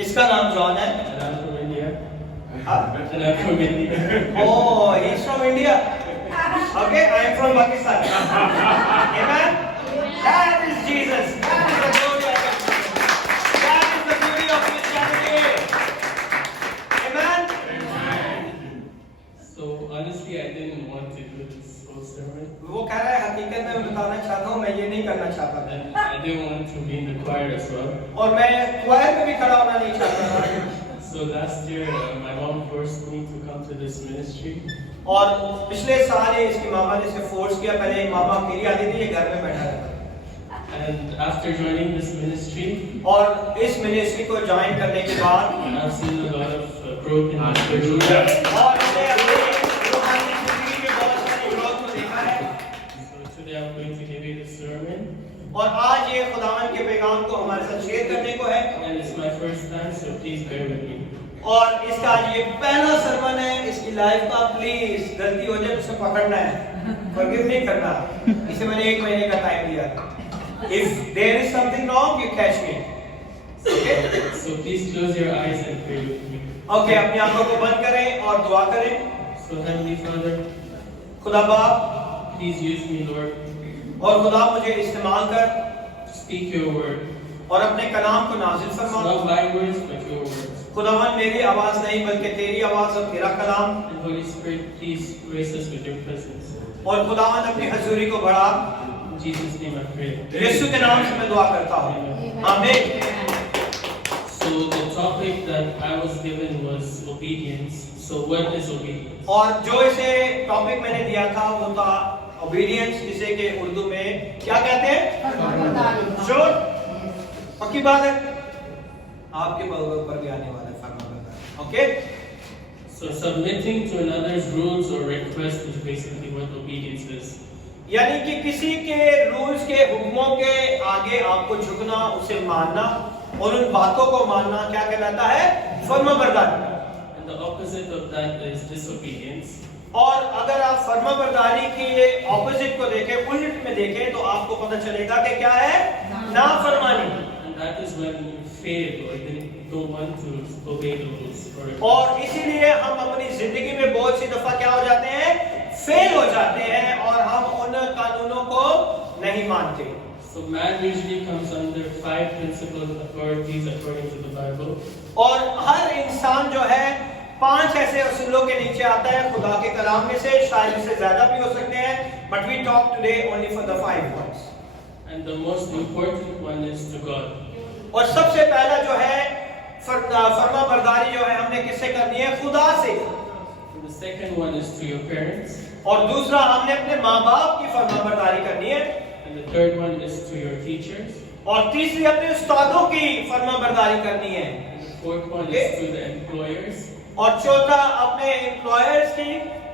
इसका नाम जॉन है। and I'm from India. हाँ? And I'm from India. Oh, he's from India. Okay, I am from Pakistan. Amen. That is Jesus. That is the glory of God. That is the beauty of Christianity. Amen. So honestly, I didn't want to do this whole sermon. वो कह रहा है हकीकत में मैं बताना चाहता हूँ मैं ये नहीं करना चाहता था And I didn't want to be in the choir as well. और मैं क्वायर में भी खड़ा होना नहीं चाहता था। So last year, my mom forced me to come to this ministry. और पिछले साल ये इसकी मामा ने इसे फोर्स किया। पहले मामा अकेली आती थी, ये घर में बैठा रहता था। And after joining this ministry, और इस मिनिस्ट्री को ज्वाइन करने के बाद I've seen a lot of growth in my spiritual life. और हमने अपनी रूहानी जिंदगी में बहुत सारी ग्रोथ को देखा है। So today I'm going to give you the sermon. और आज ये खुदावन के पैगाम को हमारे साथ शेयर करने को है। And it's my first time, so please bear with me. और इसका आज ये पहला सरमन है इसकी लाइफ का। प्लीज गलती हो जाए उसे पकड़ना है, फॉरगिव नहीं करना। इसे मैंने 1 महीने का टाइम दिया। If there is something wrong, you catch me. Okay? So please close your eyes and pray with me. Okay, अपनी आंखों को बंद करें और दुआ करें। So Heavenly Father, खुदा बाप, please use me, Lord, और खुदा मुझे इस्तेमाल कर to speak your word. और अपने कलाम को नाजिल It's फरमा। not my words, but your words. खुदावन मेरी आवाज नहीं बल्कि तेरी आवाज और तेरा कलाम। And Holy Spirit, please grace us with your presence. और खुदावन अपनी हजूरी को बढ़ा। In Jesus' name I pray. यीशु के नाम से मैं दुआ करता हूँ, आमीन। So the topic that I was given was obedience. So what is obedience? और जो इसे टॉपिक मैंने दिया था वो था ओबीडियंस, जिसे के उर्दू में क्या कहते हैं? जो पक्की बात है, आपके ऊपर भी आने वाला है फरमाबरदारी। Okay, So submitting to another's rules or request is basically what obedience is. यानी कि किसी के रूल्स के हुक्मों के आगे आपको झुकना, उसे मानना और उन बातों को मानना क्या कहलाता है? फरमाबरदारी। And the opposite of that is disobedience. और अगर आप फरमाबरदारी के ऑपोजिट को देखें, उल्ट में देखें, तो आपको पता चलेगा कि क्या है? नाफरमानी। And that is when you fail or you don't want to obey the rules. और इसीलिए हम अपनी जिंदगी में बहुत सी दफा क्या हो जाते हैं? फेल हो जाते हैं और हम उन कानूनों को नहीं मानते। So man usually comes under 5 principal authorities according to the Bible. और हर इंसान जो है 5 ऐसे असूलों के नीचे आता है खुदा के कलाम में से, शायद इससे ज्यादा भी हो सकते हैं, but we talk today only for the 5 ones. And the most important one is to God. और सबसे पहला जो है फरमाबरदारी जो है हमने किससे करनी है? खुदा से। And the second one is to your parents. और दूसरा हमने अपने माँ बाप की फरमाबरदारी करनी है। And the third one is to your teachers. और तीसरी अपने उस्तादों की फरमाबरदारी करनी है। And the fourth one is to the employers. और चौथा अपने एम्प्लॉयर्स की।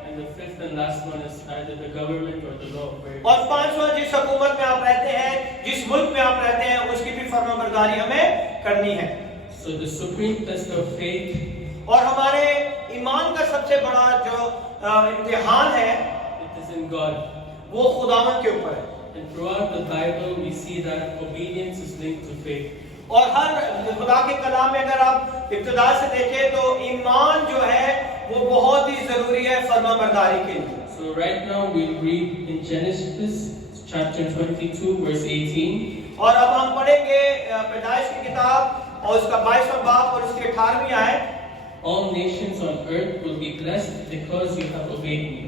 And the fifth and last one is either the government or the law. और पांचवा जिस हुकूमत में आप रहते हैं, जिस मुल्क में आप रहते हैं, उसकी भी फरमाबरदारी हमें करनी है। So the supreme test of faith, और हमारे ईमान का सबसे बड़ा जो इम्तिहान है, it is in God. वो खुदावंद के ऊपर है। And throughout the Bible, we see that obedience is linked to faith. और हर खुदा के कलाम में अगर आप इब्तिदा से देखें तो ईमान जो है वो बहुत ही जरूरी है फरमाबरदारी के लिए। So right now we'll read in Genesis chapter 22 verse 18. और अब हम पढ़ेंगे पैदाइश की किताब और उसका 22वां बाब और उसकी 18वीं आयत। All nations on earth will be blessed because you have obeyed me.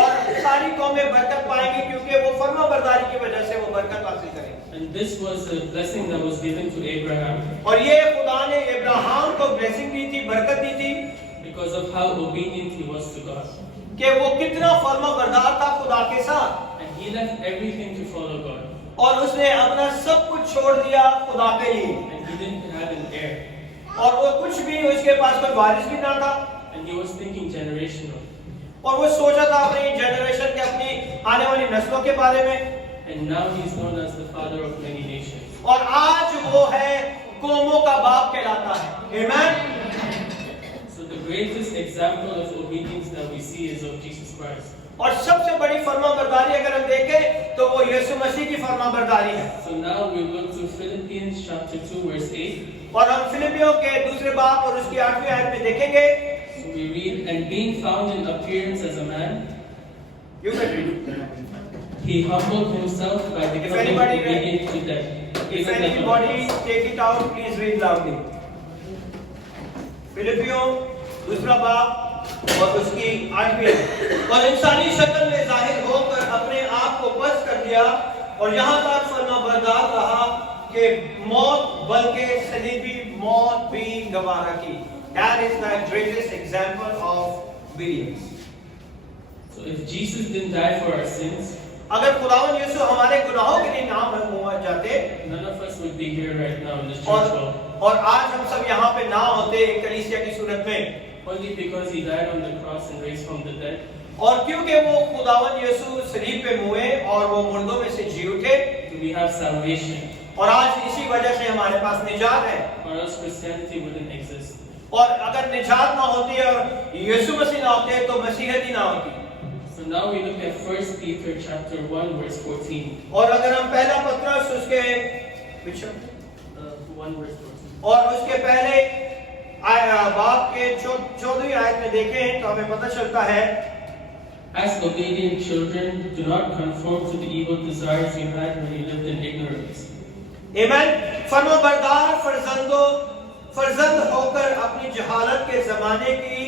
और सारी कौमें बरकत पाएंगी क्योंकि वो फरमाबरदारी की वजह से वो बरकत हासिल करेंगे। And this was a blessing that was given to Abraham और ये खुदा ने इब्राहिम को ब्लेसिंग दी थी, बरकत दी थी, because of how obedient he was to God. कि वो कितना फरमाबरदार था खुदा के साथ। And he left everything to follow God. और उसने अपना सब कुछ छोड़ दिया खुदा के लिए। And he didn't have an heir. और वो कुछ भी, उसके पास कोई वारिस भी ना था। And he was thinking generational. और वो सोचा था अपनी जनरेशन के, अपनी आने वाली नस्लों के बारे में। And now he is known as the father of many nations. और आज वो है कौमों का बाप कहलाता है। आमीन। So the greatest example of obedience that we see is of Jesus Christ. और सबसे बड़ी फरमाबरदारी अगर हम देखें तो वो यीशु मसीह की फरमाबरदारी है। So now we look to Philippians Philippians chapter 2 verse 8. और हम फिलिपियों के दूसरे बाब और उसकी 8वीं आयत में देखेंगे. So we read, and being found in appearance as a man, You can read. he humbled himself by becoming anybody obedient to death. If even death on the anybody cross. take it out, please read loudly. फिलिपियों दूसरा बाब और उसकी 8वीं आयत. और इंसानी शक्ल में जाहिर होकर अपने आप को पस्त कर दिया और यहाँ तक फरमाबरदार रहा कि मौत बल्कि सलीबी मौत भी गवारा की. That is the greatest example of obedience. So if Jesus didn't die for our sins, अगर खुदावंद यीशु हमारे गुनाहों के लिए ना हुआ जाते none of us would be here right now in this church hall. और आज हम सब यहाँ पे ना होते कलीसिया की सूरत में, Only because he died on the cross and raised from the dead. और क्योंकि वो खुदावंद यीशु सलीब पे मुए और वो मुर्दों में से जी उठे, We have salvation, और आज इसी वजह से हमारे पास निजात है. or else Christianity wouldn't exist. और अगर निजात ना होती और यीशु मसीह ना होते तो मसीहत ही ना होती. So now we look at 1 Peter chapter 1 verse 14. और अगर हम पहला पत्रस उसके 1 verse 14. और उसके पहले बाब के 14वीं आयत में देखें तो हमें पता चलता है, As obedient children, do not conform to the evil desires you had when you lived in ignorance. आमीन. फरमाबरदार फर्जंद होकर अपनी जहालत के जमाने की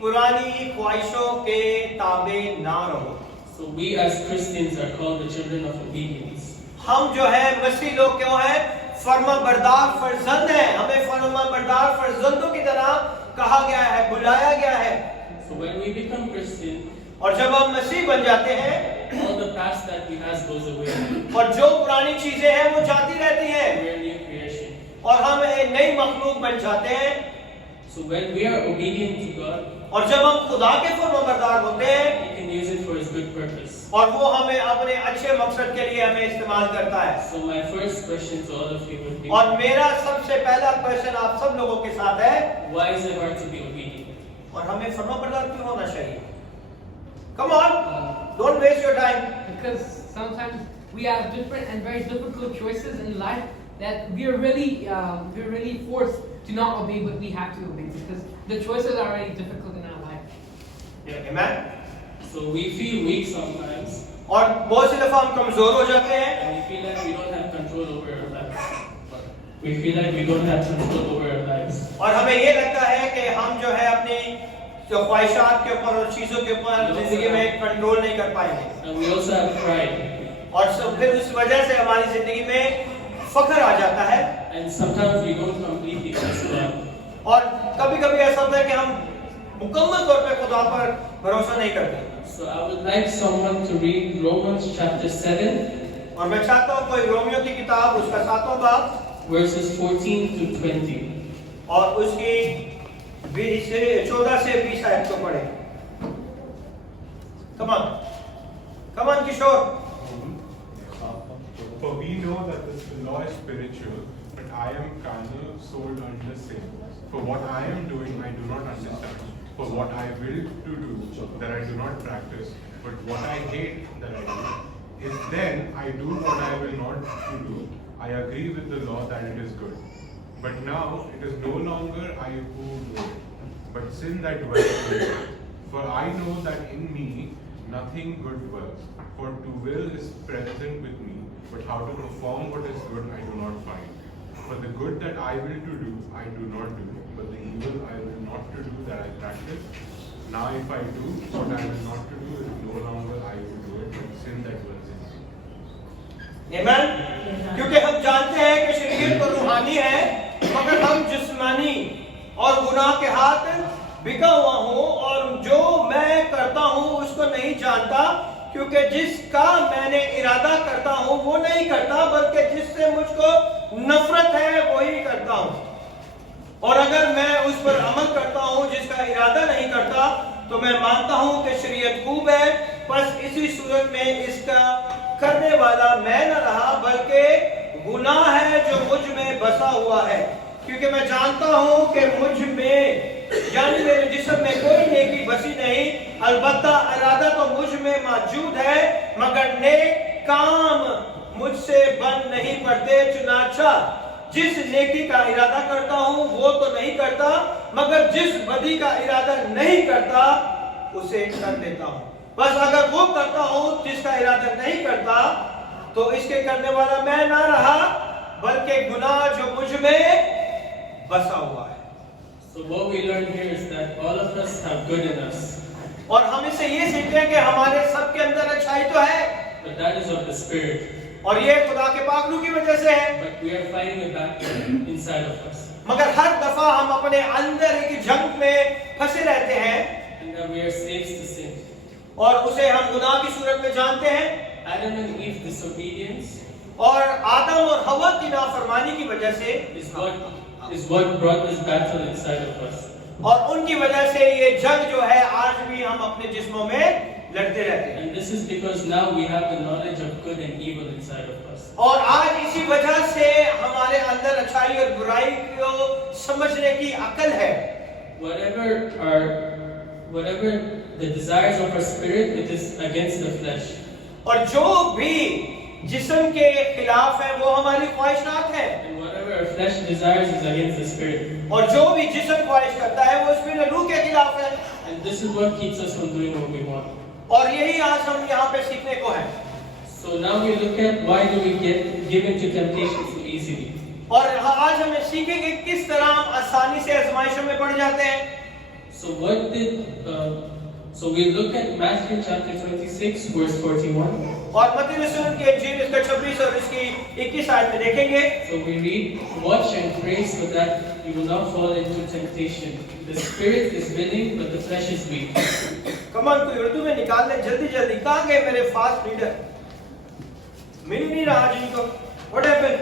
पुरानी ख्वाहिशों के ताबे ना रहो. So we as Christians are called the children of obedience. हम जो है मसीह लोग क्यों हैं? फरमाबरदार फर्जंद हैं. हमें फरमाबरदार फर्जंदों की तरह कहा गया है, बुलाया गया है. So when we become Christian, और जब हम मसीह बन जाते हैं, all the past that we have goes away. और जो पुरानी चीजें हैं वो जाती रहती हैं, We are new creation. और हम एक नई मखलूक बन जाते हैं. So when we are obedient to God, और जब हम खुदा के फरमाबरदार होते हैं, He can use it for His good purpose. और वो हमें अपने अच्छे मकसद के लिए हमें इस्तेमाल करता है. So my first question to all of you would be, और मेरा सबसे पहला क्वेश्चन आप सब लोगों के साथ है, why is it hard to be obedient? और हमें फरमाबरदार क्यों होना चाहिए? Come on, don't waste your time. Because sometimes we have different and very difficult choices in life that we're really forced to not obey, but we have to obey because the choices are already difficult in our life. Amen. So we feel weak sometimes, और बहुत सी दफा हम कमजोर हो जाते हैं, and we feel like we don't have control over our lives. We feel like we don't have control over our lives. और हमें ये लगता है कि हम जो है अपनी जो ख्वाहिशात के ऊपर और चीजों के ऊपर जिंदगी में कंट्रोल नहीं कर पाएंगे. And we also have pride. और फिर उस वजह से हमारी जिंदगी में फख्र आ जाता है. And sometimes we don't completely trust God. और कभी-कभी ऐसा होता है कि हम मुकम्मल तौर पे खुदा पर भरोसा नहीं करते. So I would like someone to read Romans chapter 7, और मैं चाहता हूँ कोई रोमियो की किताब उसका 7वां बाब verses 14 to 20. और उसकी 14 से 20 आयत को पढ़े. Come on Kishore. For we know that the law is spiritual, but I am carnal, sold under sin. For what I am doing, I do not understand. For what I will to do, that I do not practice. But what I hate, that I do. If then I do what I will not to do, I agree with the law that it is good. But now it is no longer I who do it, but sin that dwells in me. For I know that in me nothing good dwells. For to will is present with me, but how to perform what is good I do not find. For the good that I will to do, I do not do, but the evil I will not to do that I practice. Now if I do what I will not to do, it is no longer I who do it, but sin that dwells in me. Amen. क्योंकि हम जानते हैं कि शरीयत तो रूहानी है, मगर हम जिस्मानी और गुनाह के हाथ बिका हुआ हूँ और जो मैं करता हूँ उसको नहीं जानता, क्योंकि जिसका मैंने इरादा करता हूँ वो नहीं करता, बल्कि जिससे मुझको नफरत है वही करता हूँ. और अगर मैं उस पर अमल करता हूँ जिसका इरादा नहीं करता, तो मैं मानता हूँ कि शरीयत खूब है. बस इसी सूरत में इसका करने वाला मैं न रहा, बल्कि गुनाह है जो मुझ में बसा हुआ है. क्योंकि मैं जानता हूँ कि मुझ में यानी मेरे जिस्म में कोई नेकी बसी नहीं, अलबत्ता इरादा तो मुझ में मौजूद है, मगर नेक काम मुझसे बन नहीं पड़ते. चुनाचा जिस नेकी का इरादा करता हूं वो तो नहीं करता, मगर जिस बदी का इरादा नहीं करता उसे कर देता हूं। बस अगर वो करता हूं जिसका इरादा नहीं करता, तो इसके करने वाला मैं ना रहा, बल्कि गुनाह जो मुझ में बसा हुआ है। So what we learn here is that all of us have good in us, और हम इससे ये सीखते हैं कि हमारे सबके अंदर अच्छाई तो है, but that is of the Spirit. और ये खुदा के पागलू की वजह से है। But we are fighting a battle inside of us, मगर हर दफा हम अपने अंदर एक जंग में फंसे रहते हैं, and that we are slaves to sin. और उसे हम गुनाह की सूरत में जानते हैं। Adam and Eve's disobedience और आदम और हवा की नाफरमानी की वजह से is what brought this battle inside of us. और उनकी वजह से ये जंग जो है आज भी हम अपने जिस्मों में लड़ते रहते हैं। And this is because now we have the knowledge of good and evil inside of us. और आज इसी वजह से हमारे अंदर अच्छाई और बुराई को समझने की अकल है। Whatever the desires of our spirit, it is against the flesh. और जो भी जिस्म के खिलाफ है वो हमारी ख्वाहिशात है, And whatever our flesh desires is against the spirit. और जो भी जिस्म ख्वाहिश करता है वो उसमें रूह के खिलाफ है। And this is what keeps us from doing what we want. और यही आज हम यहाँ पे सीखने को है। So now we look at why do we get given to temptation so easily. और आज हमें सीखेंगे किस तरह हम आसानी से आजमाइशों में पड़ जाते हैं। So we look at Matthew chapter 26 verse 41. और मत्ती रसूल के इंजील इसका 26 और इसकी 21 आयत में देखेंगे। So we read, watch and pray so that you will not fall into temptation. The spirit is willing but the flesh is weak. कमान को उर्दू में निकाल ले जल्दी जल्दी। कहाँ गए मेरे फास्ट रीडर? मिल नहीं रहा जिनको। What happened?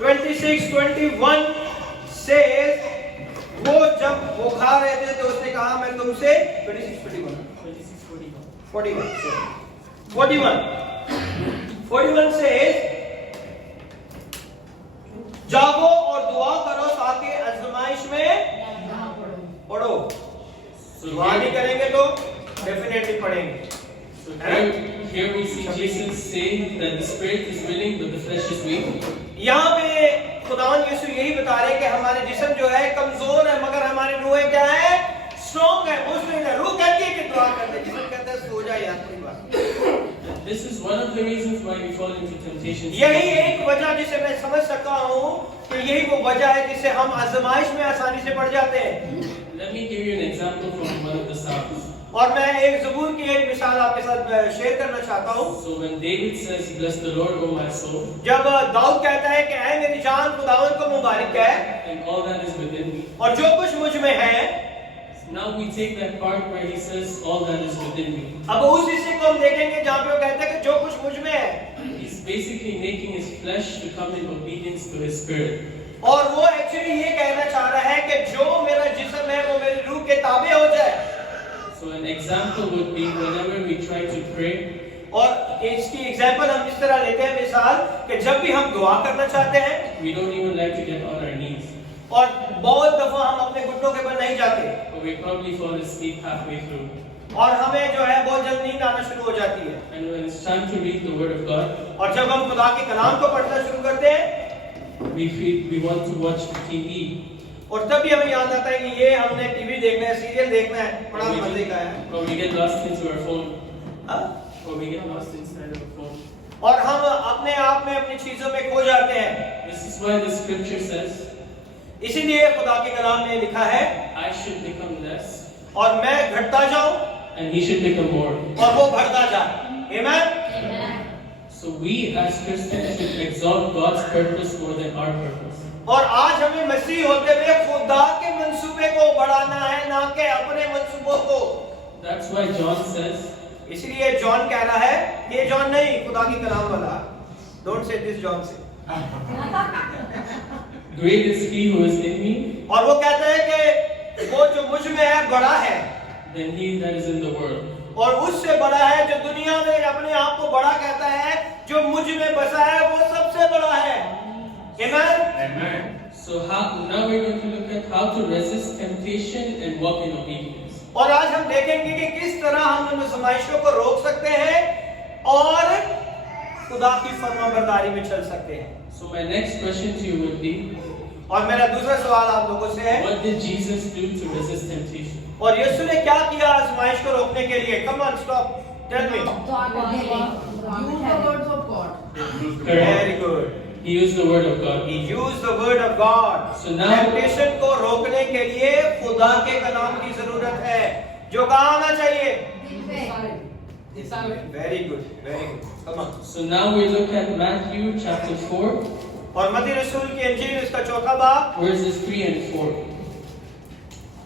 26:21 says वो जब वो खा रहे थे तो उसने कहा मैं तुमसे 41 says जागो और दुआ करो ताकि आजमाइश में पढ़ो। दुआ नहीं करेंगे तो डेफिनेटली पढ़ेंगे। So here we see Jesus saying that the spirit is willing but the flesh is weak. यहाँ पे खुदावन यीशु यही बता रहे हैं कि हमारे जिस्म जो है कमजोर है, मगर हमारी रूहें क्या है? स्ट्रॉन्ग है, मुस्लिम है। रूह कहती है कि दुआ करते, जिस्म कहता है सो जा यार कोई बात। This is one of the reasons why we fall into temptation. यही एक वजह जिसे मैं समझ सकता हूँ कि यही वो वजह है जिससे हम आजमाइश में आसानी से पड़ जाते हैं। Let me give you an example from one of the Psalms. और मैं एक ज़बूर की एक मिसाल आपके साथ शेयर करना चाहता हूँ। So when David says, "Bless the Lord, O my soul," जब दाऊद कहता है कि ऐ मेरी जान खुदावन को मुबारक है and all that is within me. और जो कुछ मुझ में है, Now we take that part where he says, "All that is within me." अब उस हिस्से को हम देखेंगे जहाँ पे वो कहता है कि जो कुछ मुझ में है। He's basically making his flesh to come in obedience to his spirit. और वो एक्चुअली ये कहना चाह रहा है कि जो मेरा जिस्म है वो मेरी रूह के ताबे हो जाए। So an example would be whenever we try to pray, और इसकी एग्जांपल हम इस तरह लेते हैं मिसाल कि जब भी हम दुआ करना चाहते हैं, we don't even like to get on our knees, और बहुत दफा हम अपने घुटनों के बल नहीं जाते, or we probably fall asleep halfway through. और हमें जो है बहुत जल्द नींद आना शुरू हो जाती है। And when it's time to read the Word of God, और जब हम खुदा के कलाम को पढ़ना शुरू करते हैं, we want to watch the TV. और तब भी हमें याद आता है कि ये हमने टीवी देखना है, सीरियल देखना है, बड़ा मजे का है। Or we get lost into our phone. हाँ? Or we get lost inside our phone. और हम अपने आप में अपनी चीजों में खो जाते हैं। This is why the scripture says, इसीलिए खुदा के कलाम में लिखा है, I should become less, और मैं घटता जाऊं and he should become more. और वो बढ़ता जाए। आमीन। So we as Christians should exalt God's purpose more than our purpose. और आज हमें मसीह होते हुए खुदा के मंसूबे को बढ़ाना है, ना कि अपने मंसूबों को। That's why John says, इसलिए जॉन कह रहा है, ये जॉन नहीं, खुदा की कलाम वाला। Don't say this जॉन से। great is he who is in me और वो कहता है कि वो जो मुझ में है बड़ा है, than he that is in the world. और उससे बड़ा है जो दुनिया में अपने आप को बड़ा कहता है, जो मुझ में बसा है वो सबसे बड़ा है। Amen. So now we're going to look at how to resist temptation and walk in obedience. और आज हम देखेंगे कि किस तरह हम इन आजमाइशों को रोक सकते हैं और खुदा की फरमाबरदारी में चल सकते हैं? So my next question to you would be, और मेरा दूसरा सवाल आप लोगों से है, what did Jesus do to resist temptation? और यीशु ने क्या किया आजमाइश को रोकने के लिए? Come on stop, tell me. Use the words of God. Very good. He used the word of God. He used the word of God. So now- temptation को रोकने के लिए खुदा के कलाम की जरूरत है, जो कहाँ आना चाहिए? Inside of it. Very good, very good. Come on. So now we look at Matthew chapter 4, और मत्ती रसूल की इंजील इसका चौथा बाब verses 3 and 4.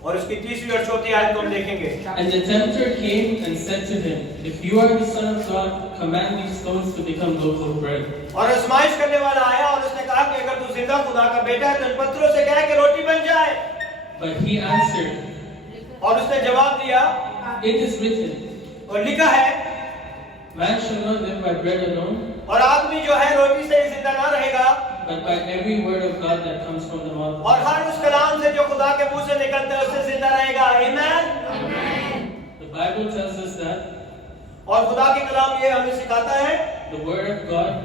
और उसकी तीसरी और चौथी आयत को हम देखेंगे। And the tempter came and said to him, if you are the Son of God, command these stones to become loaves of bread. और आजमाइश करने वाला आया और उसने कहा कि अगर तू जिंदा खुदा का बेटा है तो इन पत्थरों से कह कि रोटी बन जाए। But he answered, और उसने जवाब दिया it is written, और लिखा है, man shall not live by bread alone, और आदमी जो है रोटी से ही जिंदा ना रहेगा, but by every word of God that comes from the mouth of और God. हर उस कलाम से जो खुदा के मुंह से निकलता है उससे जिंदा रहेगा। आमीन। The Bible tells us that और खुदा के कलाम ये हमें सिखाता है the word of God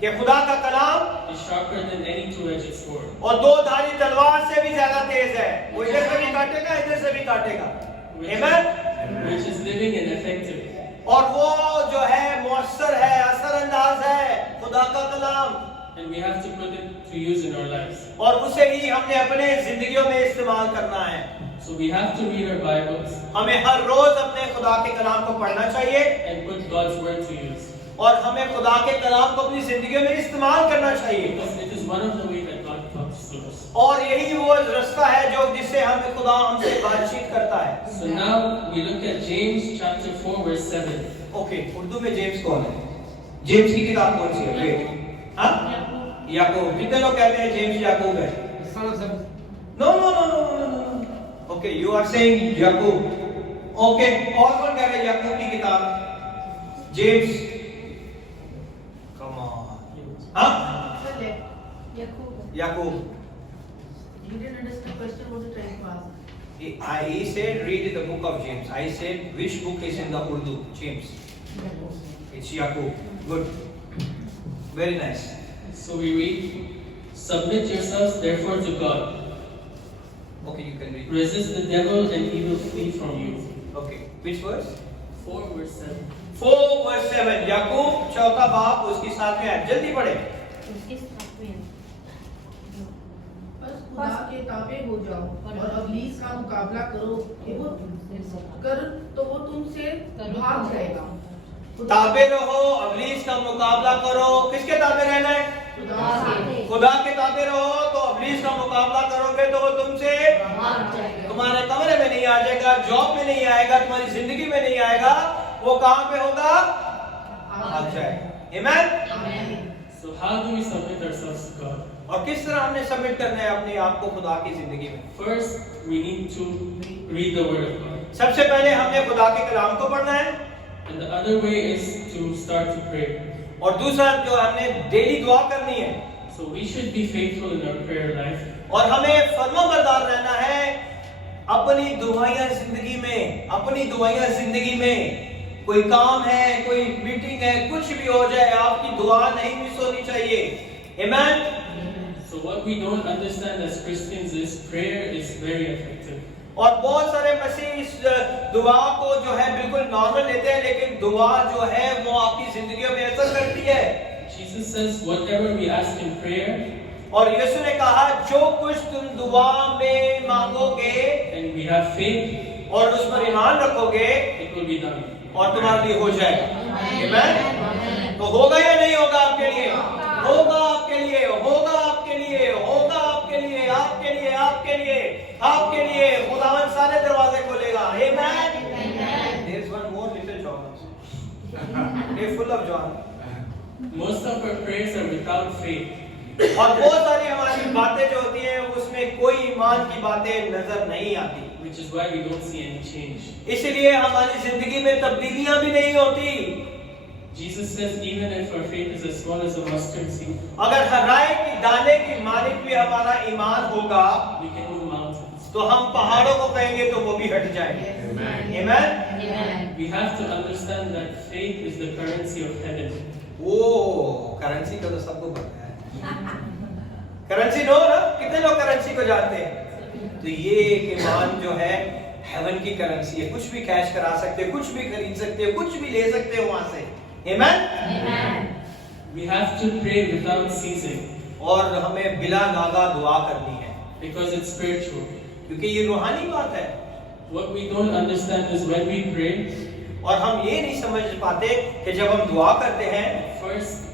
कि खुदा का कलाम is sharper than any two-edged sword, और दो धारी तलवार से भी ज्यादा तेज है। वो इधर से भी काटेगा, इधर से भी काटेगा। which is living and effective. और वो जो है मुअस्सर है, असरअंदाज है, खुदा का कलाम, And we have to put it to use in our lives. और उसे ही हमने अपने जिंदगियों में इस्तेमाल करना है। So we have to read our Bibles हमें हर रोज अपने खुदा के कलाम को पढ़ना चाहिए and put God's word to use. और हमें खुदा के कलाम को अपनी जिंदगियों में इस्तेमाल करना चाहिए। Because it is one of the ways that God talks to us. और यही वो रास्ता है जो जिससे हमें खुदा हमसे बातचीत करता है। So now we look at James chapter 4 verse 7. Okay, Urdu में जेम्स कौन है? जेम्स की किताब कौन सी है? वेट, हाँ? याकूब। कितने लोग कहते हैं जेम्स याकूब है? The son of Zebedee. No no no no no no. Okay, you are saying Yaqub. Okay, और कौन कह रहे हैं याकूब की किताब? जेम्स। Come on. हाँ? Yaqub. He didn't understand the question what you're trying to ask. I said read the book of James. I said which book is in the Urdu? James. It's Yaqub. Good. Very nice. So we read, submit yourselves therefore to God. Okay, you can read. Resist the devil and he will flee from you. Okay. Which verse? 4 verse 7. 4 verse 7. याकूब चौथा बाब उसकी 7वें आयत। जल्दी पढ़े। बस खुदा के ताबे हो जाओ और अबलीस का मुकाबला करो कि वो तो वो तुमसे भाग जाएगा। ताबे रहो, अबलीस का मुकाबला करो। किसके ताबे रहना है? खुदा के ताबे रहो तो अबलीस का मुकाबला करोगे तो वो तुमसे तुम्हारे कमरे में नहीं आ जाएगा, जॉब में नहीं आएगा, तुम्हारी जिंदगी में नहीं आएगा। वो कहाँ पे होगा? भाग जाएगा। आमीन। So how do we submit ourselves to God? और किस तरह हमने सबमिट करना है अपने आप को खुदा की जिंदगी में? First, we need to read the word of God. सबसे पहले हमने खुदा के कलाम को पढ़ना है And the other way is to start to pray. और दूसरा जो हमने डेली दुआ करनी है So we should be faithful in our prayer life. और हमें फरमाबरदार रहना है अपनी दुआएं जिंदगी में। अपनी दुआएं जिंदगी में कोई काम है, कोई मीटिंग है, कुछ भी हो जाए, आपकी दुआ नहीं मिस होनी चाहिए। आमीन। So what we don't understand as Christians is prayer is very effective. और बहुत सारे मसीह इस दुआ को जो है बिल्कुल नॉर्मल लेते हैं, लेकिन दुआ जो है वो आपकी जिंदगियों में असर करती है। Jesus says, whatever we ask in prayer, और यीशु ने कहा जो कुछ तुम दुआ में मांगोगे and we have faith, और उस पर ईमान रखोगे it will be done. और तुम्हारे लिए हो जाएगा। आमीन। तो होगा या नहीं होगा आपके लिए? होगा आपके लिए, होगा आपके लिए, होगा आपके लिए, आपके लिए, आपके लिए, आपके लिए। खुदावन सारे दरवाजे खोलेगा। आमीन। There is one more little John. They're full of John. Most of our prayers are without faith. और बहुत सारी हमारी बातें जो होती हैं उसमें कोई ईमान की बातें नजर नहीं आती, Which is why we don't see any change. इसलिए हमारी जिंदगी में तब्दीलियां भी नहीं होती। Jesus says, even if our faith is as small as a mustard seed, अगर राई की दाने की मालिक भी हमारा ईमान होगा we can move mountains. तो हम पहाड़ों को कहेंगे तो वो भी हट जाएंगे। आमीन। We have to understand that faith is the currency of heaven. ओ करेंसी का तो सबको पता है। करेंसी नो ना, कितने लोग करेंसी को जानते हैं? तो ये एक ईमान जो है हेवन की करेंसी है। कुछ भी कैश करा सकते हो, कुछ भी खरीद सकते हो, कुछ भी ले सकते हो वहां से। आमेन। We have to pray without ceasing और हमें बिला नागा दुआ करनी है, because it's spiritual. क्योंकि ये रूहानी बात है। What we don't understand is when we pray, और हम ये नहीं समझ पाते कि जब हम दुआ करते हैं first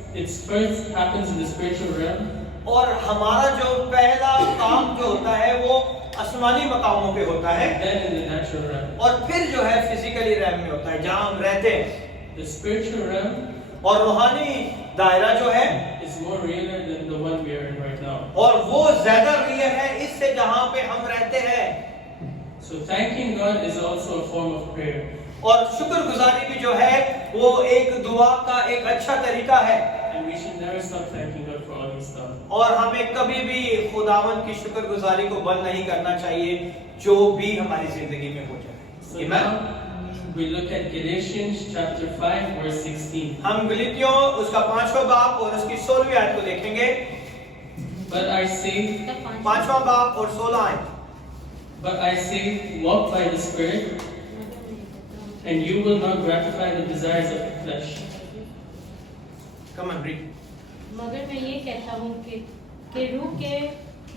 happens in the spiritual realm, और हमारा जो पहला काम जो होता है वो आसमानी मकामों पे होता है, then in the natural realm. और फिर जो है फिजिकली रैम में होता है जहां हम रहते हैं। The spiritual realm और रूहानी दायरा जो है is more realer than the one we are in right now. और वो ज्यादा रियल है इससे जहां पे हम रहते हैं। So thanking God is also a form of prayer. और शुक्रगुजारी भी जो है वो एक दुआ का एक अच्छा तरीका है। And we should never stop thanking God for all these stuff. और हमें कभी भी खुदावन की शुक्रगुजारी को बंद नहीं करना चाहिए जो भी हमारी जिंदगी में हो जाए। So Amen? now we look at Galatians chapter 5 verse 16. हम गलीतियों उसका 5वां बाब और उसकी 16वीं आयत को देखेंगे। But I say, 5वां बाब और 16 आयत। walk by the Spirit, and you will not gratify the desires of the flesh. Come on, read. मगर मैं ये कहता हूँ कि रूह के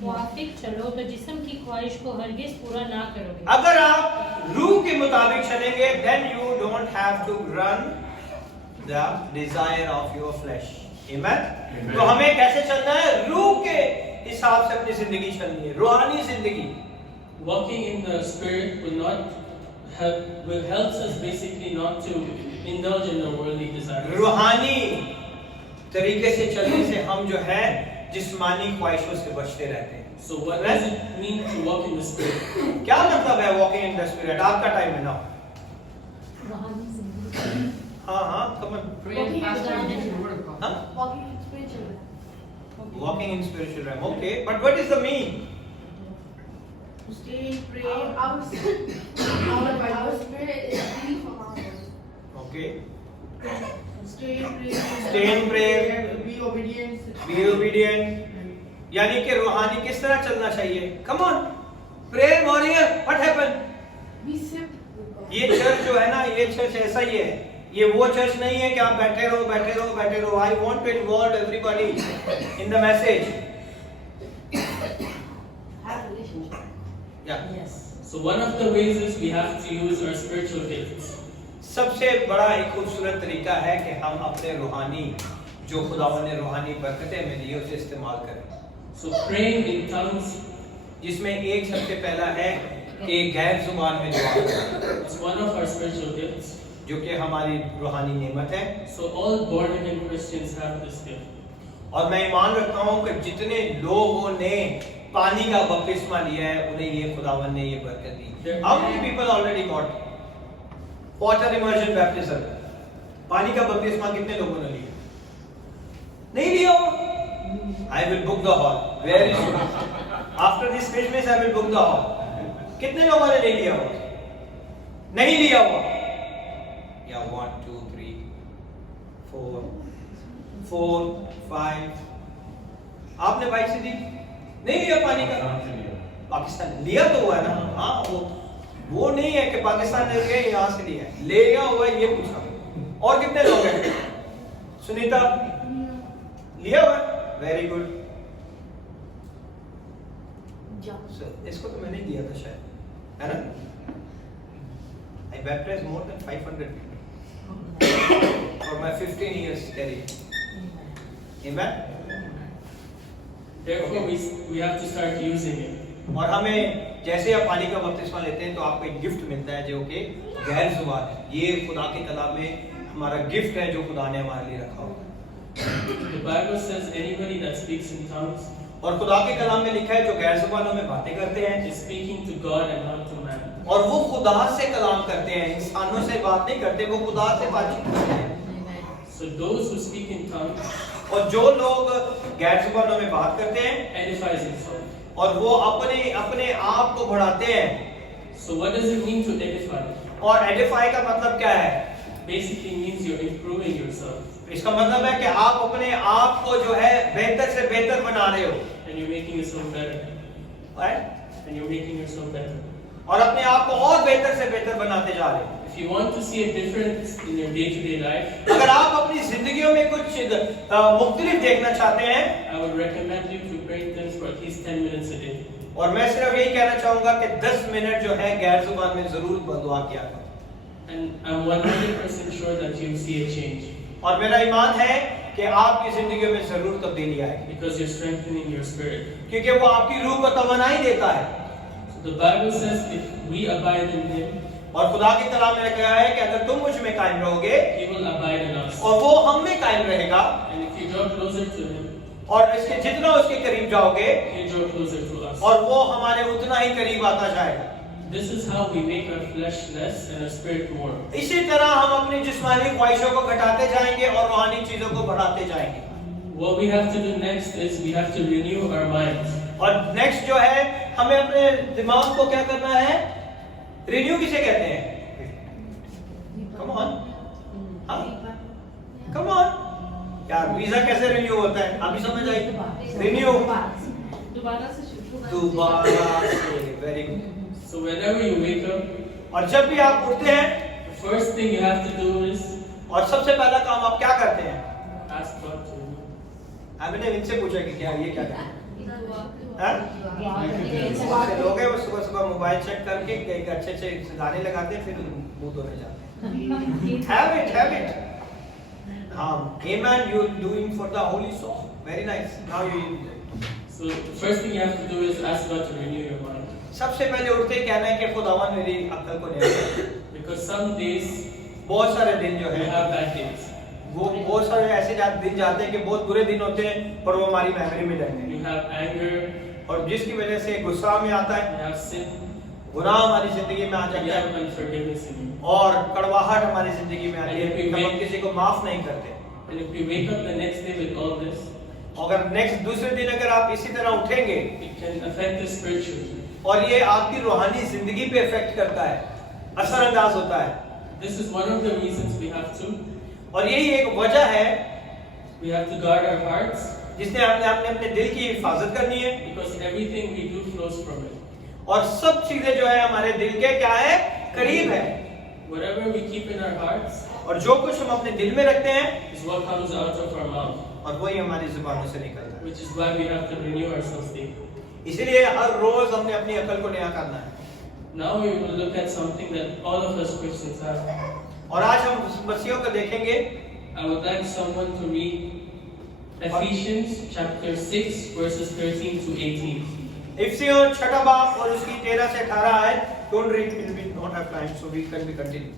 मुआफिक चलो तो जिस्म की ख्वाहिश को हरगिज पूरा ना करोगे। अगर आप रूह के मुताबिक चलेंगे, then you don't have to run the desire of your flesh. Amen? तो हमें कैसे चलना है? रूह के हिसाब से अपनी जिंदगी चलनी है, रूहानी जिंदगी। Walking in the Spirit will help us basically not to indulge in the worldly desires. रूहानी तरीके से चलने से हम जो है जिस्मानी ख्वाहिशों से बचते रहते हैं। So what does it mean to walk in the Spirit? क्या मतलब है वॉकिंग इन द स्पिरिट? आपका टाइम है ना? हाँ, come on. Pray and fast and read the word of God. हाँ? Walking in spiritual. Walking in spiritual realm. Okay, but what is the mean? To stay in prayer. Our spirit is free from our body. Okay. Stay in prayer. Stay in prayer. Be obedient. Be obedient. यानी कि रूहानी किस तरह चलना चाहिए? Come on. Prayer warrior. What happened? Be simple. ये church जो है ना, ये चर्च ऐसा ही है। ये वो चर्च नहीं है कि आप बैठे रहो। I want to involve everybody in the message. Have relationship. Yeah. So one of the ways is we have to use our spiritual gifts. सबसे बड़ा एक खूबसूरत तरीका है कि हम अपने रूहानी जो खुदावन ने रूहानी बरकतें में दी उसे इस्तेमाल करें। So praying in tongues जिसमें एक सबसे पहला है कि गैर जुबान में दुआ करना, is one of our spiritual gifts. जो कि हमारी रूहानी नेमत है। So all born again Christians have this gift. और मैं ईमान रखता हूँ कि जितने लोगों ने पानी का बपतिस्मा लिया है उन्हें ये खुदावन ने ये बरकत दी। How many people already got water immersion baptism? पानी का बपतिस्मा कितने लोगों ने लिया? नहीं लिया हो? I will book the hall very soon. After this Christmas I will book the hall. कितने लोगों ने नहीं लिया हुआ? नहीं लिया हुआ? या 1 2 3 4 5 आपने बाइक से दी? नहीं लिया पानी का? पाकिस्तान लिया तो हुआ है ना? हाँ, वो नहीं है कि पाकिस्तान ने लिया यहाँ से लिया है, ले गया हुआ है ये पूछा। और कितने लोग हैं? सुनीता लिया हुआ है? Very good. इसको तो मैंने दिया था शायद, है ना? I baptized more than 500 people for my 15 years study. Amen. Therefore we have to start using it. और हमें जैसे आप पानी का बपतिस्मा लेते हैं तो आपको एक गिफ्ट मिलता है जो कि गैर जुबान है। ये खुदा के कलाम में हमारा गिफ्ट है जो खुदा ने हमारे लिए रखा हुआ है। The Bible says anybody that speaks in tongues और खुदा के कलाम में लिखा है जो गैर जुबानों में बातें करते हैं is speaking to God and not to man. और वो खुदा से कलाम करते हैं, इंसानों से बात नहीं करते, वो खुदा से बातचीत करते हैं। So those who speak in tongues और जो लोग गैर जुबानों में बात करते हैं edifies himself. और वो अपने आप को बढ़ाते हैं। So what does it mean to edify? और एडिफाई का मतलब क्या है? Basically means you're improving yourself. इसका मतलब है कि आप अपने आप को जो है बेहतर से बेहतर बना रहे हो, and you're making yourself better. right? And you're making yourself better. और अपने आप को और बेहतर से बेहतर बनाते जा रहे हो। If you want to see a difference in your day-to-day life, अगर आप अपनी जिंदगियों में कुछ मुख्तलिफ देखना चाहते हैं, I would recommend you to pray in tongues for at least 10 minutes a day. और मैं सिर्फ यही कहना चाहूंगा कि 10 मिनट जो है गैर जुबान में जरूर दुआ किया करो। And I'm 100% sure that you'll see a change और मेरा ईमान है कि आपकी जिंदगियों में जरूर तब्दीली आएगी, because you're strengthening your spirit. क्योंकि वो आपकी रूह को तवानाई देता है। So the Bible says if we abide in Him, और खुदा की कलाम में कहा है कि अगर तुम मुझ में कायम रहोगे He will abide in us. और वो हम में कायम रहेगा, And if you draw closer to Him, और इसके जितना उसके करीब जाओगे He draw closer to us. और वो हमारे उतना ही करीब आता जाएगा। This is how we make our flesh less and our spirit more. इसी तरह हम अपनी जिस्मानी ख्वाहिशों को घटाते जाएंगे और रूहानी चीजों को बढ़ाते जाएंगे। What we have to do next is we have to renew our minds. और नेक्स्ट जो है हमें अपने दिमाग को क्या करना है? रिन्यू किसे कहते हैं? कम ऑन, कम ऑन यार, वीजा कैसे रिन्यू होता है? अभी समझ आई? रिन्यू दोबारा से शुरू दोबारा से, very good. So whenever you wake up, और जब भी आप उठते हैं the first thing you have to do is और सबसे पहला काम आप क्या करते हैं? ask God to renew. मैंने इनसे पूछा कि क्या ये क्या है? लोग हैं वो सुबह सुबह मोबाइल चेक करके एक अच्छे अच्छे गाने लगाते हैं, फिर मुंह धोने जाते हैं। Habit. Amen. You're doing for the Holy Soul. Very nice. Now you. So the first thing you have to do is ask God to renew your mind. सबसे पहले उठते ही कहना है कि खुदावन मेरी अक्ल को नया कर। Because some days बहुत सारे दिन जो we है have bad days. वो बहुत सारे ऐसे दिन जाते हैं कि बहुत बुरे दिन होते हैं, पर वो हमारी मेमोरी में रहते हैं, You have anger, और जिसकी वजह से गुस्सा में आता है, you have sin, गुनाह हमारी जिंदगी में आ you जाता have है, unforgiveness in you. और कड़वाहट हमारी जिंदगी में आती है कि हम किसी को माफ नहीं करते। And if you wake up the next day with all this, अगर नेक्स्ट दूसरे दिन अगर आप इसी तरह उठेंगे it can affect the spiritual. और ये आपकी रूहानी जिंदगी पे इफेक्ट करता है, असरअंदाज होता है, This is one of the reasons we have to. और यही एक वजह है We have to guard our hearts जिसने हमने अपने दिल की हिफाजत करनी है, because everything we do flows from it. और सब चीजें जो है हमारे दिल के क्या है? करीब है, Whatever we keep in our hearts और जो कुछ हम अपने दिल में रखते हैं is what comes out of our mouth, और वही हमारी जुबानों से निकलता है। which is why we have to renew ourselves daily. इसलिए हर रोज हमने अपनी अकल को नया करना है। Now we will look at something that all of us Christians have. और आज हम मसीहों को देखेंगे। I would like someone to read Ephesians chapter 6 verses 13 to 18. इफिसियों 6 बाब और उसकी 13 से 18 आयत। Don't read, we don't have time, so we can continue.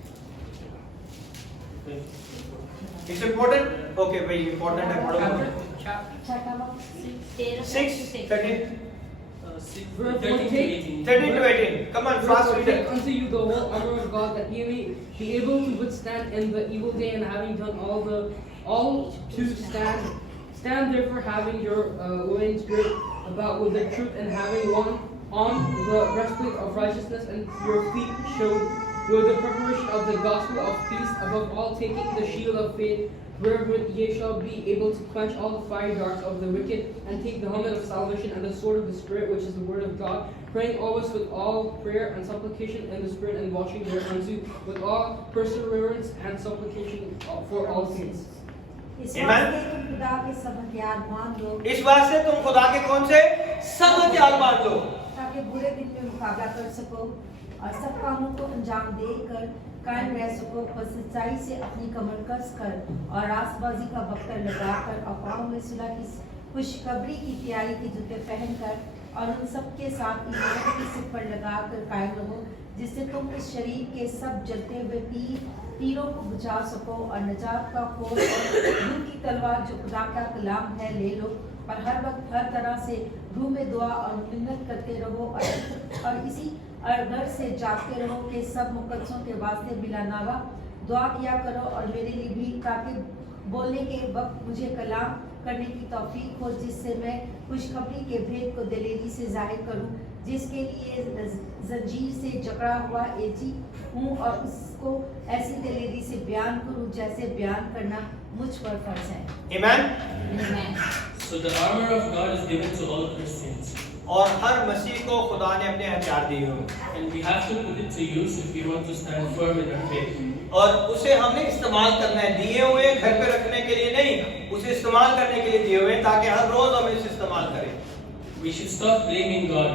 It's important? Okay, भाई important है, पढ़ो। 6:13 13 to 18. 13 to 18. Come on, fast read Take it. unto you the whole armor of God, that ye may be able to withstand in the evil day, and having done all to stand therefore, having your loins girt about with the truth, and having on the breastplate of righteousness, and your feet shod with the preparation of the gospel of peace, above all taking the shield of faith, wherewith ye shall be able to quench all the fiery darts of the wicked, and take the helmet of salvation and the sword of the Spirit, which is the word of God, praying always with all prayer and supplication in the Spirit, and watching thereunto with all perseverance and supplication for all saints. Amen. ताकि इस बात से तुम खुदा के कौन से सब हथियार बांध लो, बुरे दिन में मुकाबला कर सको और सब कामों को अंजाम देकर कायम रह सको, पर सच्चाई से अपनी कमर कस कर और रास्तबाजी का बख्तर लगाकर और पाँव में सुलह की खुशखबरी की तैयारी के जूते पहनकर और उन सब के साथ ईमान की सिपर लगाकर कायम रहो, जिससे तुम इस शरीर के सब जलते हुए तीरों को बुझा सको और नजात का कोल और रूह की तलवार जो खुदा का कलाम है ले लो, और हर वक्त हर तरह से रूह में दुआ और मिन्नत करते रहो और इसी घर से जागते रहो कि सब मुकद्दसों के वास्ते बिलानावा दुआ किया करो और मेरे लिए भी, ताकि बोलने के वक्त मुझे कलाम करने की तौफीक हो, जिससे मैं खुशखबरी के भेद को दिलेरी से जाहिर करूं, जिसके लिए जंजीर से जकड़ा हुआ एजी हूँ और उसको ऐसी दलेरी से बयान करूँ जैसे बयान करना मुझ पर फर्ज है। Amen? So the armor of God is given to all Christians. और हर मसीह को खुदा ने अपने हथियार दिए हुए हैं। And we have to put it to use if we want to stand firm in our faith. और उसे हमने इस्तेमाल करना है, दिए हुए घर पे रखने के लिए नहीं, उसे इस्तेमाल करने के लिए दिए हुए हैं ताकि हर रोज हम इसे इस्तेमाल करें। We should stop blaming God